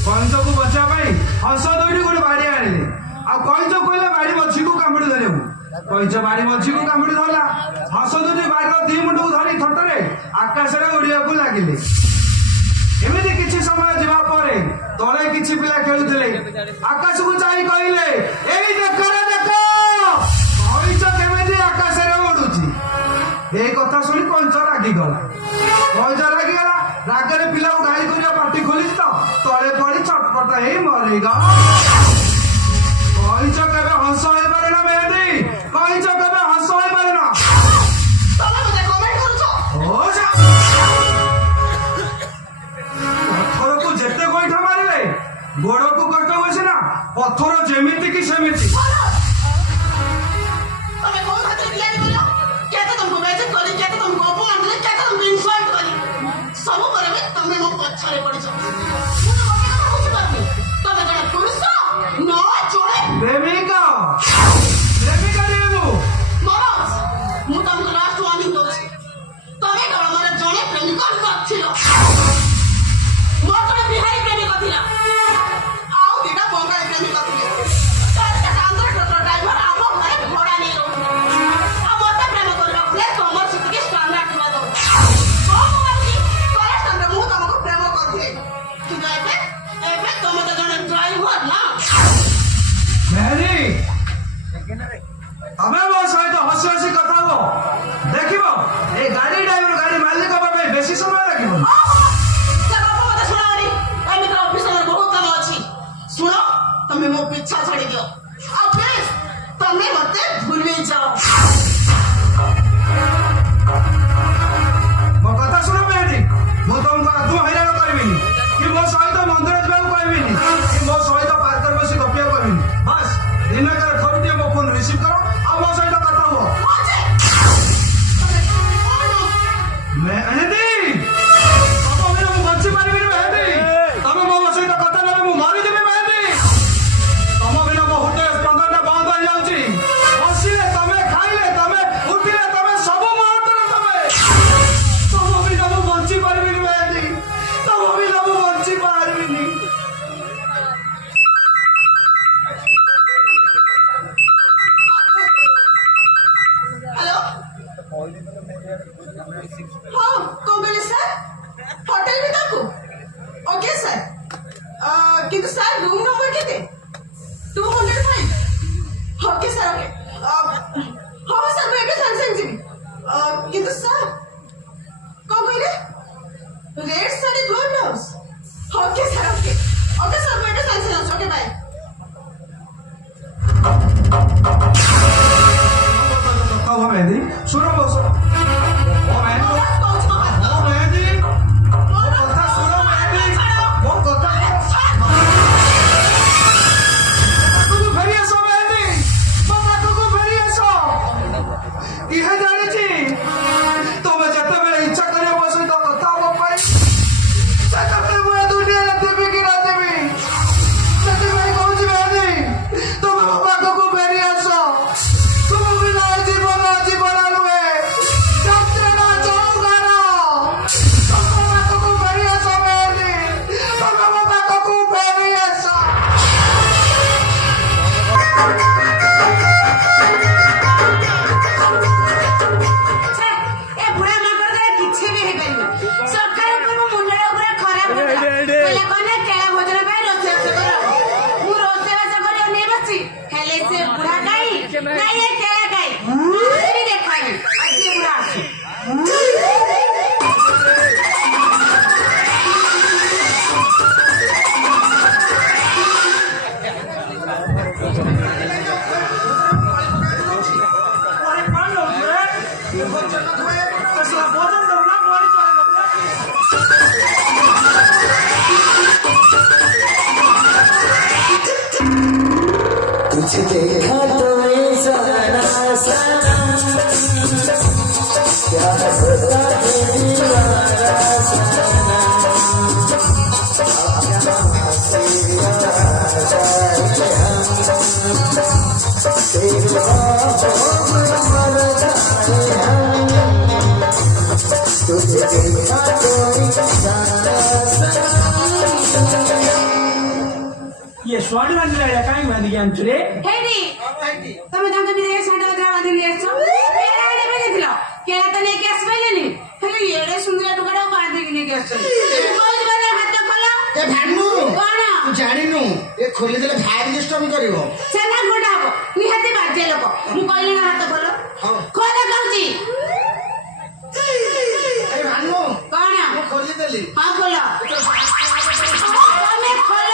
କଇଁଛକୁ ବଞ୍ଚିବା ପାଇଁ ହଂସ ଦୁଇଟି ଗୋଟେ ବାଡି ଆଣିଲେ ଆଉ କଇଁଛ କହିଲେ ବାଡି ମଝିକୁ କାମୁଡି ଧରିବାକୁ କଇଁଛ ବାଡି ମଝିକୁ କାମୁଡି ଧରିଲା ହଂସ ଦୁଇଟି ବାଡିର ଦି ମୁଣ୍ଡକୁ ଧରି ଥଟରେ ଆକାଶରେ ଉଡିବାକୁ ଲାଗିଲେ ଏମିତି କିଛି ସମୟ ଯିବା ପରେ ତଳେ କିଛି ପିଲା ଖେଳୁଥିଲେ ଆକାଶକୁ ଚାହିଁ କହିଲେ ଏଇ ଦେଖ କଇଁଛ କେମିତି ଆକାଶରେ ଉଡୁଛି এই কথা শুনি কঞ্চ রাগিগলা কঞ্চ রাগিগলা রাগরে পিলাও গাই করিয়া পাটি খোলিছি তো তলে পড়ি ছটপট হেই মরিগলা কইছ কেবে হংস হয়ে পারে না মেহেদি কইছ কেবে হংস হয়ে পারে না পথরକୁ ଯେତେ ଗୋଇଠା ମାରିଲେ ଗୋଡକୁ କଷ୍ଟ ବସେ ନା ପଥର ଯେମିତି କି ସେମିତି କହିଛି। ତମେ କୋଉ ଖାତରେ ତିଆରି କଲ? କେତେ ତମକୁ ବେଇଜ୍ଜତ କଲି, କେତେ ତମକୁ ଅପମାନ କଲି, କେତେ ତମକୁ ଇନସଲ୍ଟ କଲି। ସବୁ ପରେ ବି ତମେ ମୋ ପଛରେ ପଡ଼ିଛ। ମୁଁ ତ ଗୋଟେ କଥା ବୁଝିପାରୁନି। ତମେ ଜଣେ ପୁରୁଷ ନ ଜଣେ ପ୍ରେମିକା ରେ ମୁଁ। ମନୋଜ, ମୁଁ ତମକୁ ଲାଷ୍ଟ ୱାର୍ନିଂ ଦଉଛି। ତମେ କେବଳ ମୋର ଜଣେ ପ୍ରେମିକ ନଥିଲ। ମୋର ଜଣେ ବିହାରୀ ପ୍ରେମିକ ଥିଲା, ଆଉ ଦିଟା ବଙ୍ଗାଳୀ ପ୍ରେମିକ ଥିଲେ। ଚାରିଟା ଆନ୍ଧ୍ର ଟ୍ରକ୍ ଡ୍ରାଇଭର ଆମ ଘରେ ଭଡ଼ା ନେଇ ରହୁଥିଲେ। ଆଉ ମତେ ପ୍ରେମ କରି ରଖୁଥିଲେ। ତମର ସେତିକି ଷ୍ଟାଣ୍ଡାର୍ଡ ଥିବା ଦରକାର। କଣ ମୁଁ ଭାବୁଛି ତଳେ ଷ୍ଟାଣ୍ଡାର୍ଡ ମୁଁ ତମକୁ ପ୍ରେମ କରିଥିଲି, କିନ୍ତୁ ଏବେ ତମେ ତ ଜଣେ ଡ୍ରାଇଭର ନା। ମେହେଦୀ, ତମେ ମୋ ସହିତ ହସି ହସି କଥା ହୁଅ। ଦେଖିବ ଏ ଗାଡି ଡ୍ରାଇଭର ଗାଡି ମାଲିକ ହେବା ପାଇଁ ବେଶୀ ସମୟ ଲାଗିବ। ସେ ଗପ ମତେ ଶୁଣାଅନି। ଏମିତି ଅଫିସରେ ବହୁତ କାମ ଅଛି। ଶୁଣ, ତମେ ମୋ ପିଛା ଛାଡି ଦିଅ। ଆଉ ପ୍ଲିଜ ତମେ ମତେ ଭୁଲି ଯାଅ। ମୋ କଥା ଶୁଣ ମେହେଦୀ, ମୁଁ ତମକୁ ଆଦୌ ହଇରାଣ କରିବିନି, କି ମୋ ସହିତ ମନ୍ଦିର ଯିବାକୁ କହିବିନି, କି ମୋ ସହିତ ପାର୍କରେ ବସି ଗପିବାକୁ କହିବିନି। ବାସ୍ ଦିନକରେ ଥରୁଟିଏ ମୋ ଫୋନ ରିସିଭ୍ କର ଆଉ ମୋ ସହିତ କଥା ହୁଅ। ମେହେଦୀ, ତମ ବିନା ମୁଁ ବଞ୍ଚି ପାରିବିନି ମେହେଦୀ। ତମେ ମୋ ସହିତ କଥା ନେଲେ ମୁଁ ମରିଯିବି ମେହେଦୀ। ତମ ବିନା ମୋ ହୃଦୟ ସ୍ପନ୍ଦନଟା ବନ୍ଦ ହେଇଯାଉଛି। ହସିଲେ ତମେ, ଖାଇଲେ ତମେ, ଉଠିଲେ ତମେ, ସବୁ ମୁହୂର୍ତ୍ତରେ ତମେ। ତମ ବିନା ମୁଁ ବଞ୍ଚି ପାରିବିନି ମେହେଦୀ। ତମ ବିନା ମୁଁ ବଞ୍ଚି ପାରିବିନି। ହ୍ୟାଲୋ, ହଁ କଣ କହିଲେ ସାର୍? ହୋଟେଲ ଭିତରକୁ? Okay sir. କିନ୍ତୁ ସାର୍ ରୁମ୍ ନମ୍ବର କେତେ? 205। Okay sir, okay. ହଁ ସାର୍, ମୁଁ ଏବେ ସାଙ୍ଗେ ସାଙ୍ଗେ ଯିବି। କିନ୍ତୁ ସାର୍ କଣ କହିଲେ? Red sari gold house? Okay sir, okay. Okay sir, ମୁଁ ଏବେ ସାଙ୍ଗେ ସାଙ୍ଗେ ଆସୁଛି। Okay bye. କଥା ହୁଅ ମେହେଦୀ, ଶୁଣ ମୋ ସହ। ଓ ମେହେଦୀ, କହୁଛି ମୋ ହାତ। ଓ ମେହେଦୀ, ମୋ କଥା ଶୁଣ ମେହେଦୀ, ମୋ କଥା ପାଖକୁ ଫେରି ଆସ ମେହେଦୀ, ମୋ ପାଖକୁ ଫେରି ଆସ। କିଏ ଜାଣିଛି ତମେ ଯେତେବେଳେ ଇଚ୍ଛା କରିବ ମୋ ସହିତ କଥା ହବା ପାଇଁ, ସେତେବେଳେ ମୁଁ ଏ ଦୁନିଆରେ ଥିବି କି ନଥିବି। ସେଥିପାଇଁ କହୁଛି ମେହେଦୀ, ତମେ ମୋ ପାଖକୁ ଫେରି ଆସ। ତୁମ ବିନା ଏ ଜୀବନ ଜୀବନ ନୁହେଁ, ଯନ୍ତ୍ରଣା ଚୌଗାର। ତମ ପାଖକୁ ଫେରି ଆସ ମେହେଦୀ, ତମେ ମୋ ପାଖକୁ ଫେରି ଆସ। ଛେ, ଏ ବୁଢା ମାଙ୍କଡ ଦ୍ୱାରା କିଛି ବି ହେଇପାରିବ। ସକାଳେ ମୋ ମୁଣ୍ଡଟା ପୁରା ଖରାପ ହେଇଗଲା। କହିଲା କଣ ନା କେଳା ଭୋଜନ ପାଇଁ ରୋଷେଇବାସ କର। ମୁଁ ରୋଷେଇବାସ କରି ଅନେଇ ବସିଛି, ହେଲେ ସେ ବୁଢା କାଇଁ ନାଇଁ ଏ କେଳା କାଇଁ ବି ଦେଖାନି। ଆଉ ସିଏ ବୁଢା ଆସୁ। तुझे देखा तो ऐसा सनम, क्या होता है दीवाना सनम। अब यहाँ से आ जाए हम, तेरी बाहों में मर जाए हम। तुझे देखा तो ऐसा सनम। ये स्वाद बन रहा है कहीं बन गया अंचुरे ହେଇଟି ତମେ ତାଙ୍କ ଭିତରେ ଷଣ୍ଢ ବଦ୍ରା ବାନ୍ଧିକି ଆସିଛ। କେଳା ଆଣି ନେଇଥିଲ, କେଳା ତ ନେଇକି ଆସିପାରିଲେନି। ହେଲେ ଏଡେ ସୁନ୍ଦର ଟୁକାଟାକୁ ବାନ୍ଧିକି ନେଇକି ଆସିଛନ୍ତି। କହୁଛି ବୋଧେ ହାତ ଖୋଲ। ଏ ଭାନୁ, କଣ ତୁ ଜାଣିନୁ ଏ ଖୋଲିଦେଲେ ଭାରି ଦୁଷ୍ଟମି କରିବ। ସେ ନା ଗୋଟା ହବ, ନିହାତି ବାଜେ ଲୋକ। ମୁଁ କହିଲି ନା ହାତ ଖୋଲ। ହଉ। ଖୋଲ କହୁଛି। ଏ ଭାନୁ, କଣ ମୁଁ ଖୋଲିଦେଲି। ହଁ ଖୋଲ। ତମେ ଖୋଲ।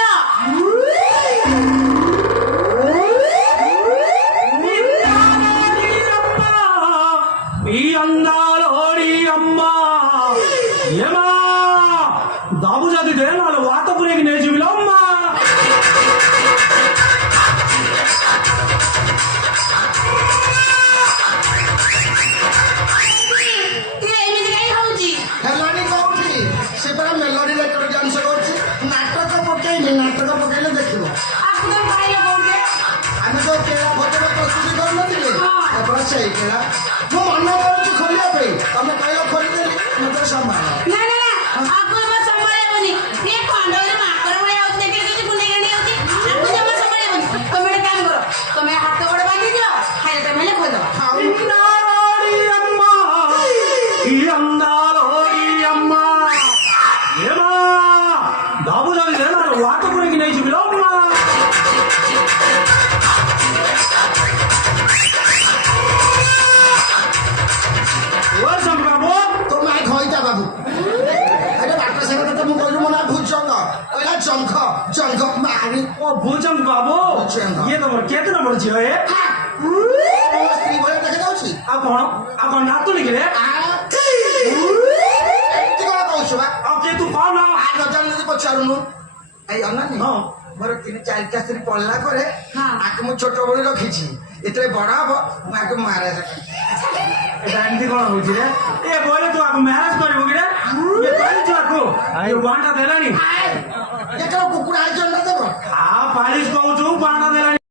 ఈ అందాలోడి అమ్మ ఏమా దాబు జాతి నాలుగు వాత పురేకి నేర్చువిలో అమ్మా ସେଇଥିଲା ମୁଁ ମନେ କରୁଛି ଖୋଲିବା ପାଇଁ ତମେ କହିଲ ଖୋଲିଦେଲି ମତେ ସମ୍ଭାଳ ନା ନା ନା ଆକୁ ଜମା ସମ୍ଭାଳିବନି ଏ ଖଣ୍ଡରେ ମାଙ୍କଡ ଭଳିଆ ହଉଛି ଦେଖିଲେ କିଛି ବୁଲେଇ ଗାଣ୍ଡି ହଉଛି ଆକୁ ଜମା ସମ୍ଭାଳିବନି ତମେ ଗୋଟେ କାମ କର ତମେ ହାତ ଗୋଡ ବାନ୍ଧି ଦିଅ ଖାଇବା ଟାଇମ୍ ହେଲେ ଖୋଇଦବା అందాలోడి అమ్మ ఈ అందాలోడి అమ్మ ఏమా బాబు జాది వాట గురికి নেই ছিল అమ్మా ওর সম্ভব ତମେ ଖଇତା ବାବୁ ଆରେ ବାଟ ସାଙ୍ଗରେ ତ ମୁଁ କହିଲି ମୋ ନା ଭୁଜଙ୍ଗ କହିଲା ଜଙ୍ଘ ଜଙ୍ଘ ମାରି ও ভুজং বাবু ইয়ে তোমার কেতে নম্বর ঝিও এ ମୋ ସ୍ତ୍ରୀ ଭଳିଆ ଦେଖାଯାଉଛି ଆଉ କଣ ନାତୁଣି କିରେ ଏମିତି କଣ କହୁଛୁ ବା ଆଉ କେ ତୁ କଣ ଆ ନଜାଣି ଯଦି ପଚାରୁନୁ ଏଇ ଅନାନି ହଁ। ମୋର 3-4ଟା ସ୍ତ୍ରୀ ପଳିଲା ପରେ ହଁ। ଆକୁ ମୁଁ ଛୋଟ ବେଳୁ ରଖିଛି ଯେତେବେଳେ ବଡ ହବ ମୁଁ ଆକୁ ମାରେ এটা এমনি কଣ হଉଛି রে এ বলে তু আকু ম্যারেজ করিব কিরে ইয়ে কইছো আকু ইয়ে ওয়ান্টা দেলানি ଯେତେବେଳେ କୁକୁଡ଼ା ହେଇଛି ଅଣ୍ଡା ଦେବ ଆ ପାଳିଶ କହୁଛୁ ବାଣ ଦେଲାଣି